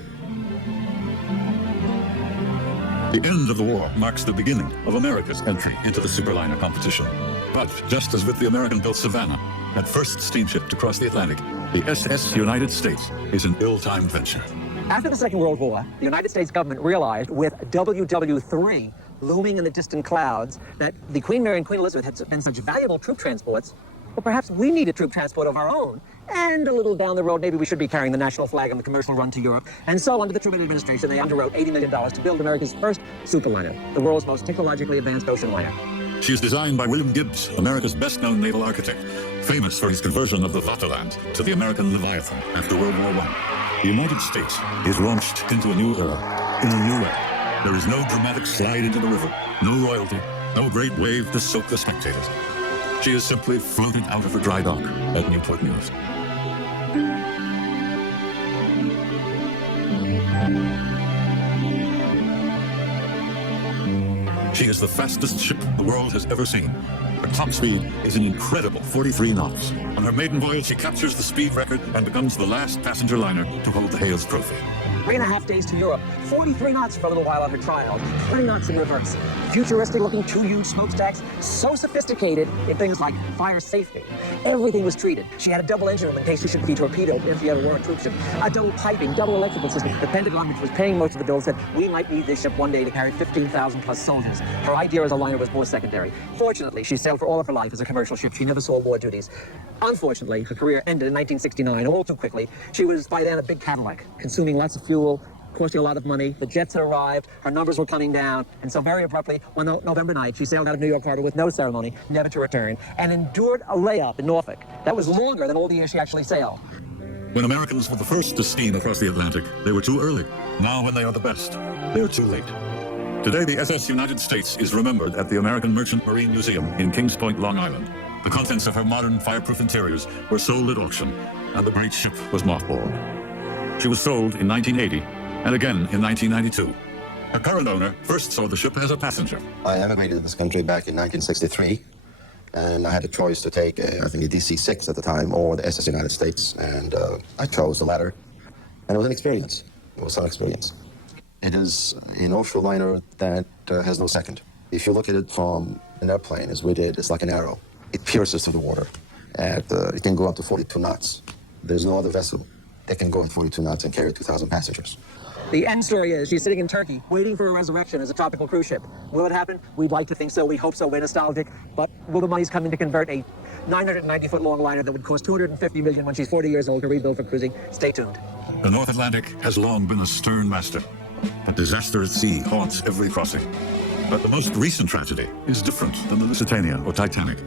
The end of the war marks the beginning of America's entry into the superliner competition. But just as with the American-built Savannah, that first steamship to cross the Atlantic, the SS United States is an ill-timed venture. After the Second World War, the United States government realized with WW3 looming in the distant clouds that the Queen Mary and Queen Elizabeth had been such valuable troop transports. Well, perhaps we need a troop transport of our own. And a little down the road, maybe we should be carrying the national flag on the commercial run to Europe. And so, under the Truman administration, they underwrote $80 million to build America's first superliner, the world's most technologically advanced ocean liner. She is designed by William Gibbs, America's best-known naval architect, famous for his conversion of the Vaterland to the American Leviathan after World War I. The United States is launched into a new era, in a new way. There is no dramatic slide into the river, no royalty, no great wave to soak the spectators. She is simply floated out of her dry dock at Newport News. She is the fastest ship the world has ever seen. Her top speed is an incredible 43 knots. On her maiden voyage, she captures the speed record and becomes the last passenger liner to hold the Hales Trophy. 3.5 days to Europe, 43 knots for a little while on her trial, 20 knots in reverse. Futuristic-looking 2 huge smokestacks, so sophisticated in things like fire safety. Everything was treated. She had a double engine room in case she should be torpedoed if she ever were a troop ship. A double piping, double electrical system. The Pentagon, which was paying most of the bill, said, we might need this ship one day to carry 15,000 plus soldiers. Her idea as a liner was more secondary. Fortunately, she sailed for all of her life as a commercial ship. She never saw war duties. Unfortunately, her career ended in 1969, all too quickly. She was, by then, a big Cadillac, consuming lots of fuel, costing a lot of money. The jets had arrived, her numbers were coming down, and so very abruptly, one November night, she sailed out of New York Harbor with no ceremony, never to return, and endured a layup in Norfolk. That was longer than all the years she actually sailed. When Americans were the first to steam across the Atlantic, they were too early. Now, when they are the best, they are too late. Today, the SS United States is remembered at the American Merchant Marine Museum in Kings Point, Long Island. The contents of her modern fireproof interiors were sold at auction, and the great ship was mothballed. She was sold in 1980, and again in 1992. Her current owner first saw the ship as a passenger. I emigrated to this country back in 1963, and I had a choice to take, I think, a DC-6 at the time, or the SS United States, and I chose the latter, and it was an experience. It was some experience. It is an offshore liner that has no second. If you look at it from an airplane, as we did, it's like an arrow. It pierces through the water. It can go up to 42 knots. There's no other vessel that can go at 42 knots and carry 2,000 passengers. The end story is she's sitting in Turkey, waiting for a resurrection as a tropical cruise ship. Will it happen? We'd like to think so. We hope so. We're nostalgic. But will the money's come in to convert a 990-foot-long liner that would cost $250 million when she's 40 years old to rebuild for cruising? Stay tuned. The North Atlantic has long been a stern master, but disaster at sea haunts every crossing. But the most recent tragedy is different than the Lusitania or Titanic,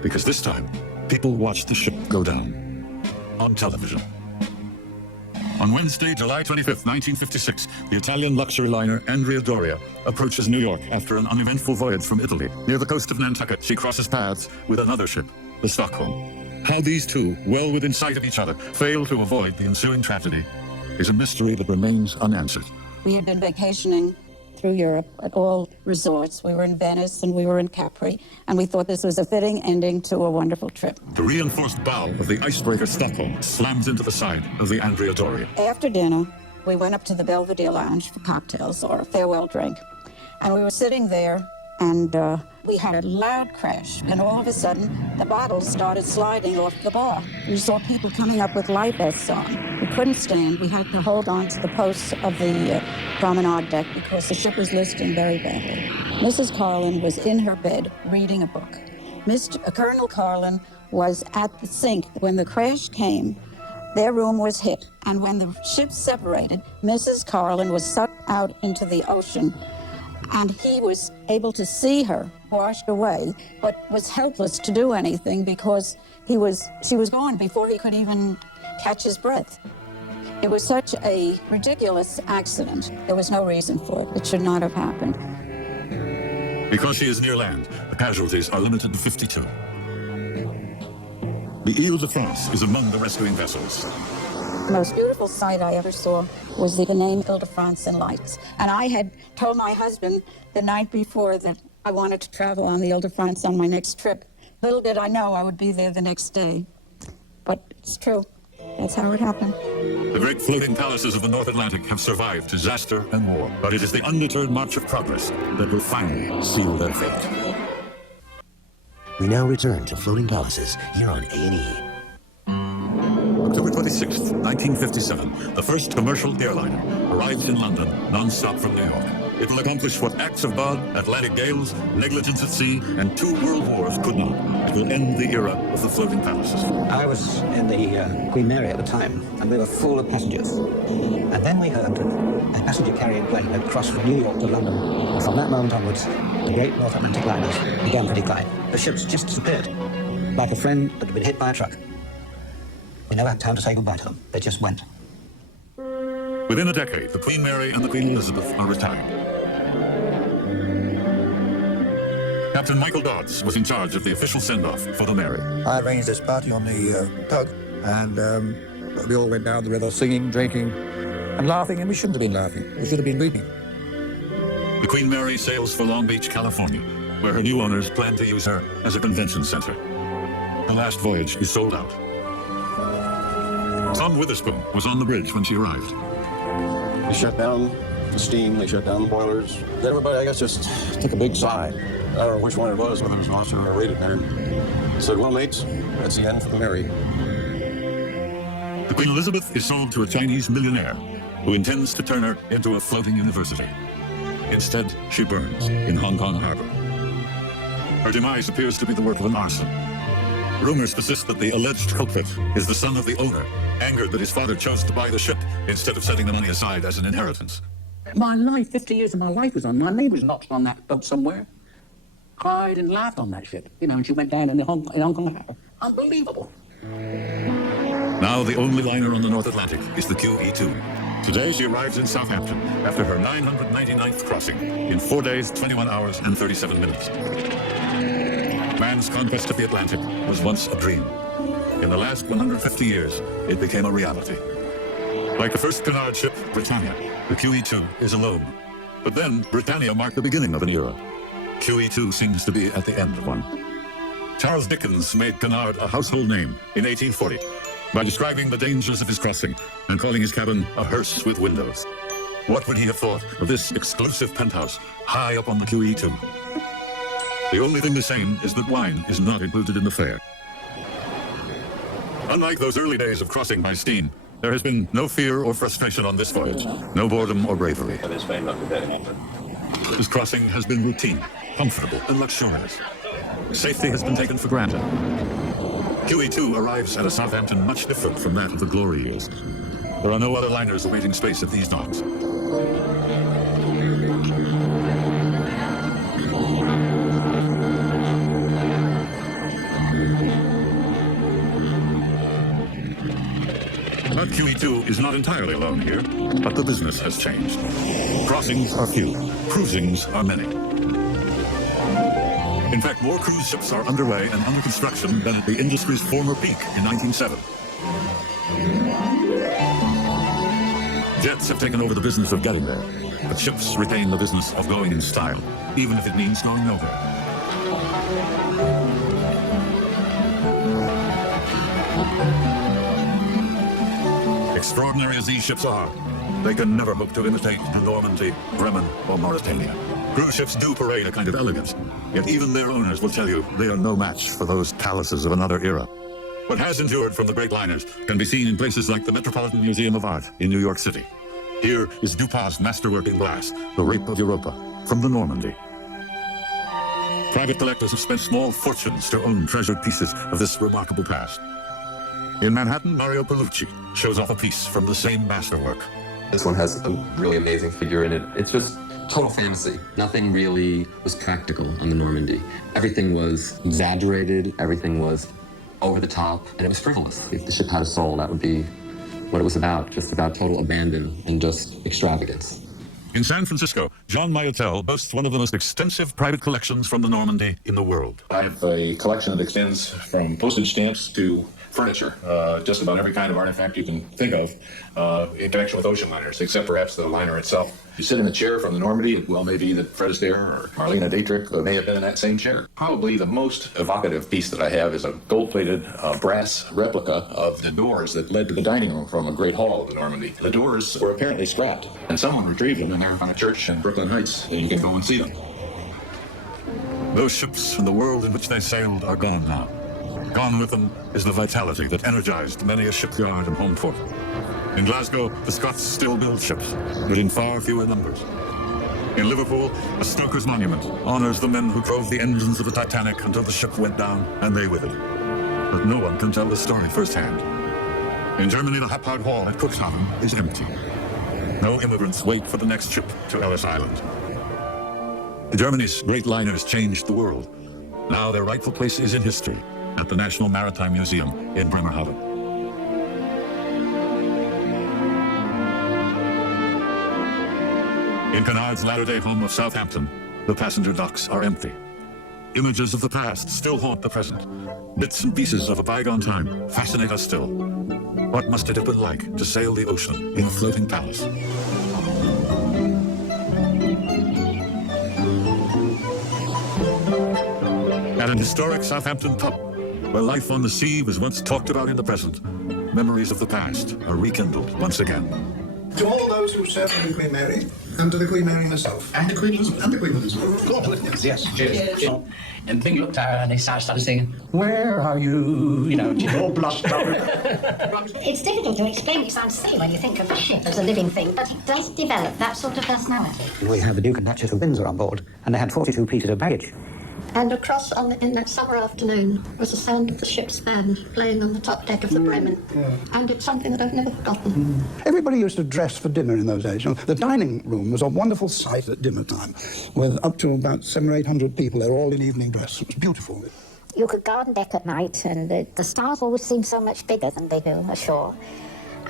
because this time, people watched the ship go down on television. On Wednesday, July 25th, 1956, the Italian luxury liner Andrea Doria approaches New York after an uneventful voyage from Italy. Near the coast of Nantucket, she crosses paths with another ship, the Stockholm. How these two, well within sight of each other, fail to avoid the ensuing tragedy is a mystery that remains unanswered. We had been vacationing through Europe at all resorts. We were in Venice and we were in Capri, and we thought this was a fitting ending to a wonderful trip. The reinforced bow of the icebreaker Stockholm slams into the side of the Andrea Doria. After dinner, we went up to the Belvedere Lounge for cocktails or a farewell drink, and we were sitting there, and we had a loud crash, and all of a sudden, the bottles started sliding off the bar. We saw people coming up with life vests on. We couldn't stand. We had to hold on to the posts of the promenade deck because the ship was listing very badly. Mrs. Carlin was in her bed reading a book. Colonel Carlin was at the sink. When the crash came, their room was hit, and when the ship separated, Mrs. Carlin was sucked out into the ocean, and he was able to see her washed away, but was helpless to do anything because she was gone before he could even catch his breath. It was such a ridiculous accident. There was no reason for it. It should not have happened. Because she is near land, the casualties are limited to 52. The Ile de France is among the rescuing vessels. The most beautiful sight I ever saw was the name Ile de France in lights. And I had told my husband the night before that I wanted to travel on the Ile de France on my next trip. Little did I know I would be there the next day. But it's true. That's how it happened. The great floating palaces of the North Atlantic have survived disaster and war, but it is the undeterred march of progress that will finally seal their fate. We now return to Floating Palaces here on A&E. October 26th, 1957, the first commercial airliner arrives in London, non-stop from New York. It will accomplish what acts of God, Atlantic gales, negligence at sea, and 2 world wars could not. It will will end the era of the floating palaces. I was in the Queen Mary at the time, and we were full of passengers. And then we heard a passenger carrying plane had crossed from New York to London. And from that moment onwards, the great North Atlantic liners began to decline. The ships just disappeared, like a friend that had been hit by a truck. We never had time to say goodbye to them. They just went. Within a decade, the Queen Mary and the Queen Elizabeth are retired. Captain Michael Dodds was in charge of the official send-off for the Mary. I arranged this party on the tug, and we all went down the river singing, drinking, and laughing, and we shouldn't have been laughing. We should have been weeping. The Queen Mary sails for Long Beach, California, where her new owners plan to use her as a convention center. The last voyage is sold out. Tom Witherspoon was on the bridge when she arrived. They shut down the steam, they shut down the boilers. Everybody, I guess, just took a big sigh. I don't know which one it was, whether it was an officer or a rated man. Said, well, mates, that's the end for the Mary. The Queen Elizabeth is sold to a Chinese millionaire who intends to turn her into a floating university. Instead, she burns in Hong Kong harbor. Her demise appears to be the work of an arson. Rumors persist that the alleged culprit is the son of the owner, angered that his father chose to buy the ship instead of setting the money aside as an inheritance. My life, 50 years of my life was on. My name was not on that boat somewhere. Cried and laughed on that ship, and she went down in Hong Kong harbor. Unbelievable. Now the only liner on the North Atlantic is the QE2. Today she arrives in Southampton after her 999th crossing in 4 days, 21 hours, and 37 minutes. Man's conquest of the Atlantic was once a dream. In the last 150 years, it became a reality. Like the first Cunard ship, Britannia, the QE2 is alone. But then, Britannia marked the beginning of an era. QE2 seems to be at the end of one. Charles Dickens made Cunard a household name in 1840 by describing the dangers of his crossing and calling his cabin a hearse with windows. What would he have thought of this exclusive penthouse high up on the QE2? The only thing the same is that wine is not included in the fare. Unlike those early days of crossing by steam, there has been no fear or frustration on this voyage, no boredom or bravery. This crossing has been routine, comfortable, and luxurious. Safety has been taken for granted. QE2 arrives at a Southampton much different from that of the glory years. There are no other liners awaiting space at these docks. But QE2 is not entirely alone here, but the business has changed. Crossings are few, cruisings are many. In fact, more cruise ships are underway and under construction than at the industry's former peak in 1907. Jets have taken over the business of getting there, but ships retain the business of going in style, even if it means going nowhere. Extraordinary as these ships are, they can never hope to imitate the Normandy, Bremen, or Mauritania. Cruise ships do parade a kind of elegance, yet even their owners will tell you they are no match for those palaces of another era. What has endured from the great liners can be seen in places like the Metropolitan Museum of Art in New York City. Here is Dupas' masterwork in glass, The Rape of Europa, from the Normandy. Private collectors have spent small fortunes to own treasured pieces of this remarkable past. In Manhattan, Mario Pellucci shows off a piece from the same masterwork. This one has a really amazing figure in it. It's just total fantasy. Nothing really was practical on the Normandy. Everything was exaggerated, everything was over the top, and it was frivolous. If the ship had a soul, that would be what it was about, just about total abandon and just extravagance. In San Francisco, John Mayotel boasts one of the most extensive private collections from the Normandy in the world. I have a collection that extends from postage stamps to furniture, just about every kind of artifact you can think of in connection with ocean liners, except perhaps the liner itself. You sit in a chair from the Normandy, it well may be that Fred Astaire or Marlene Dietrich may have been in that same chair. Probably the most evocative piece that I have is a gold-plated brass replica of the doors that led to the dining room from a great hall of the Normandy. The doors were apparently scrapped, and someone retrieved them, and they're on a church in Brooklyn Heights, and you can go and see them. Those ships and the world in which they sailed are gone now. Gone with them is the vitality that energized many a shipyard and home port. In Glasgow, the Scots still build ships, but in far fewer numbers. In Liverpool, a Stoker's monument honors the men who drove the engines of the Titanic until the ship went down, and they with it. But no one can tell the story firsthand. In Germany, the Happard Hall at Cuxhaven is empty. No immigrants wait for the next ship to Ellis Island. Germany's great liners changed the world. Now their rightful place is in history at the National Maritime Museum in Bremerhaven. In Cunard's latter-day home of Southampton, the passenger docks are empty. Images of the past still haunt the present. Bits and pieces of a bygone time fascinate us still. What must it have been like to sail the ocean in a floating palace? At an historic Southampton pub, where life on the sea was once talked about in the present, memories of the past are rekindled once again. To all those who served in Queen Mary, and to the Queen Mary herself. And the Queen Elizabeth. And the Queen Elizabeth. Yes. Cheers. And Bing looked at her and they started singing, "Where are you?" You know, she's all blushed up. It's difficult to explain what it sounds silly when you think of the ship as a living thing, but it does develop that sort of personality. We had the Duke and Duchess of Windsor on board, and they had 42 pieces of baggage. And across in that summer afternoon was the sound of the ship's band playing on the top deck of the Bremen. And it's something that I've never forgotten. Everybody used to dress for dinner in those days. You know, the dining room was a wonderful sight at dinner time, with up to about 700 or 800 people. They're all in evening dress. It was beautiful. You could go on deck at night, and the stars always seemed so much bigger than they do ashore.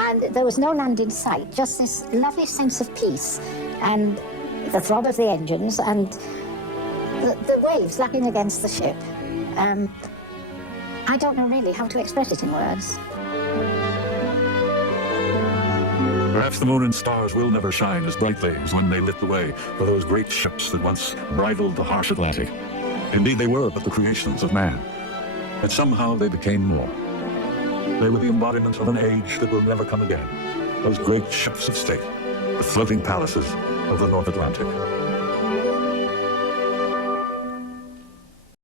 And there was no land in sight, just this lovely sense of peace, and the throb of the engines, and the waves lapping against the ship. I don't know really how to express it in words. Perhaps the moon and stars will never shine as brightly as when they lit the way for those great ships that once bridled the harsh Atlantic. Indeed, they were but the creations of man. But somehow they became more. They were the embodiment of an age that will never come again. Those great ships of state, the floating palaces of the North Atlantic.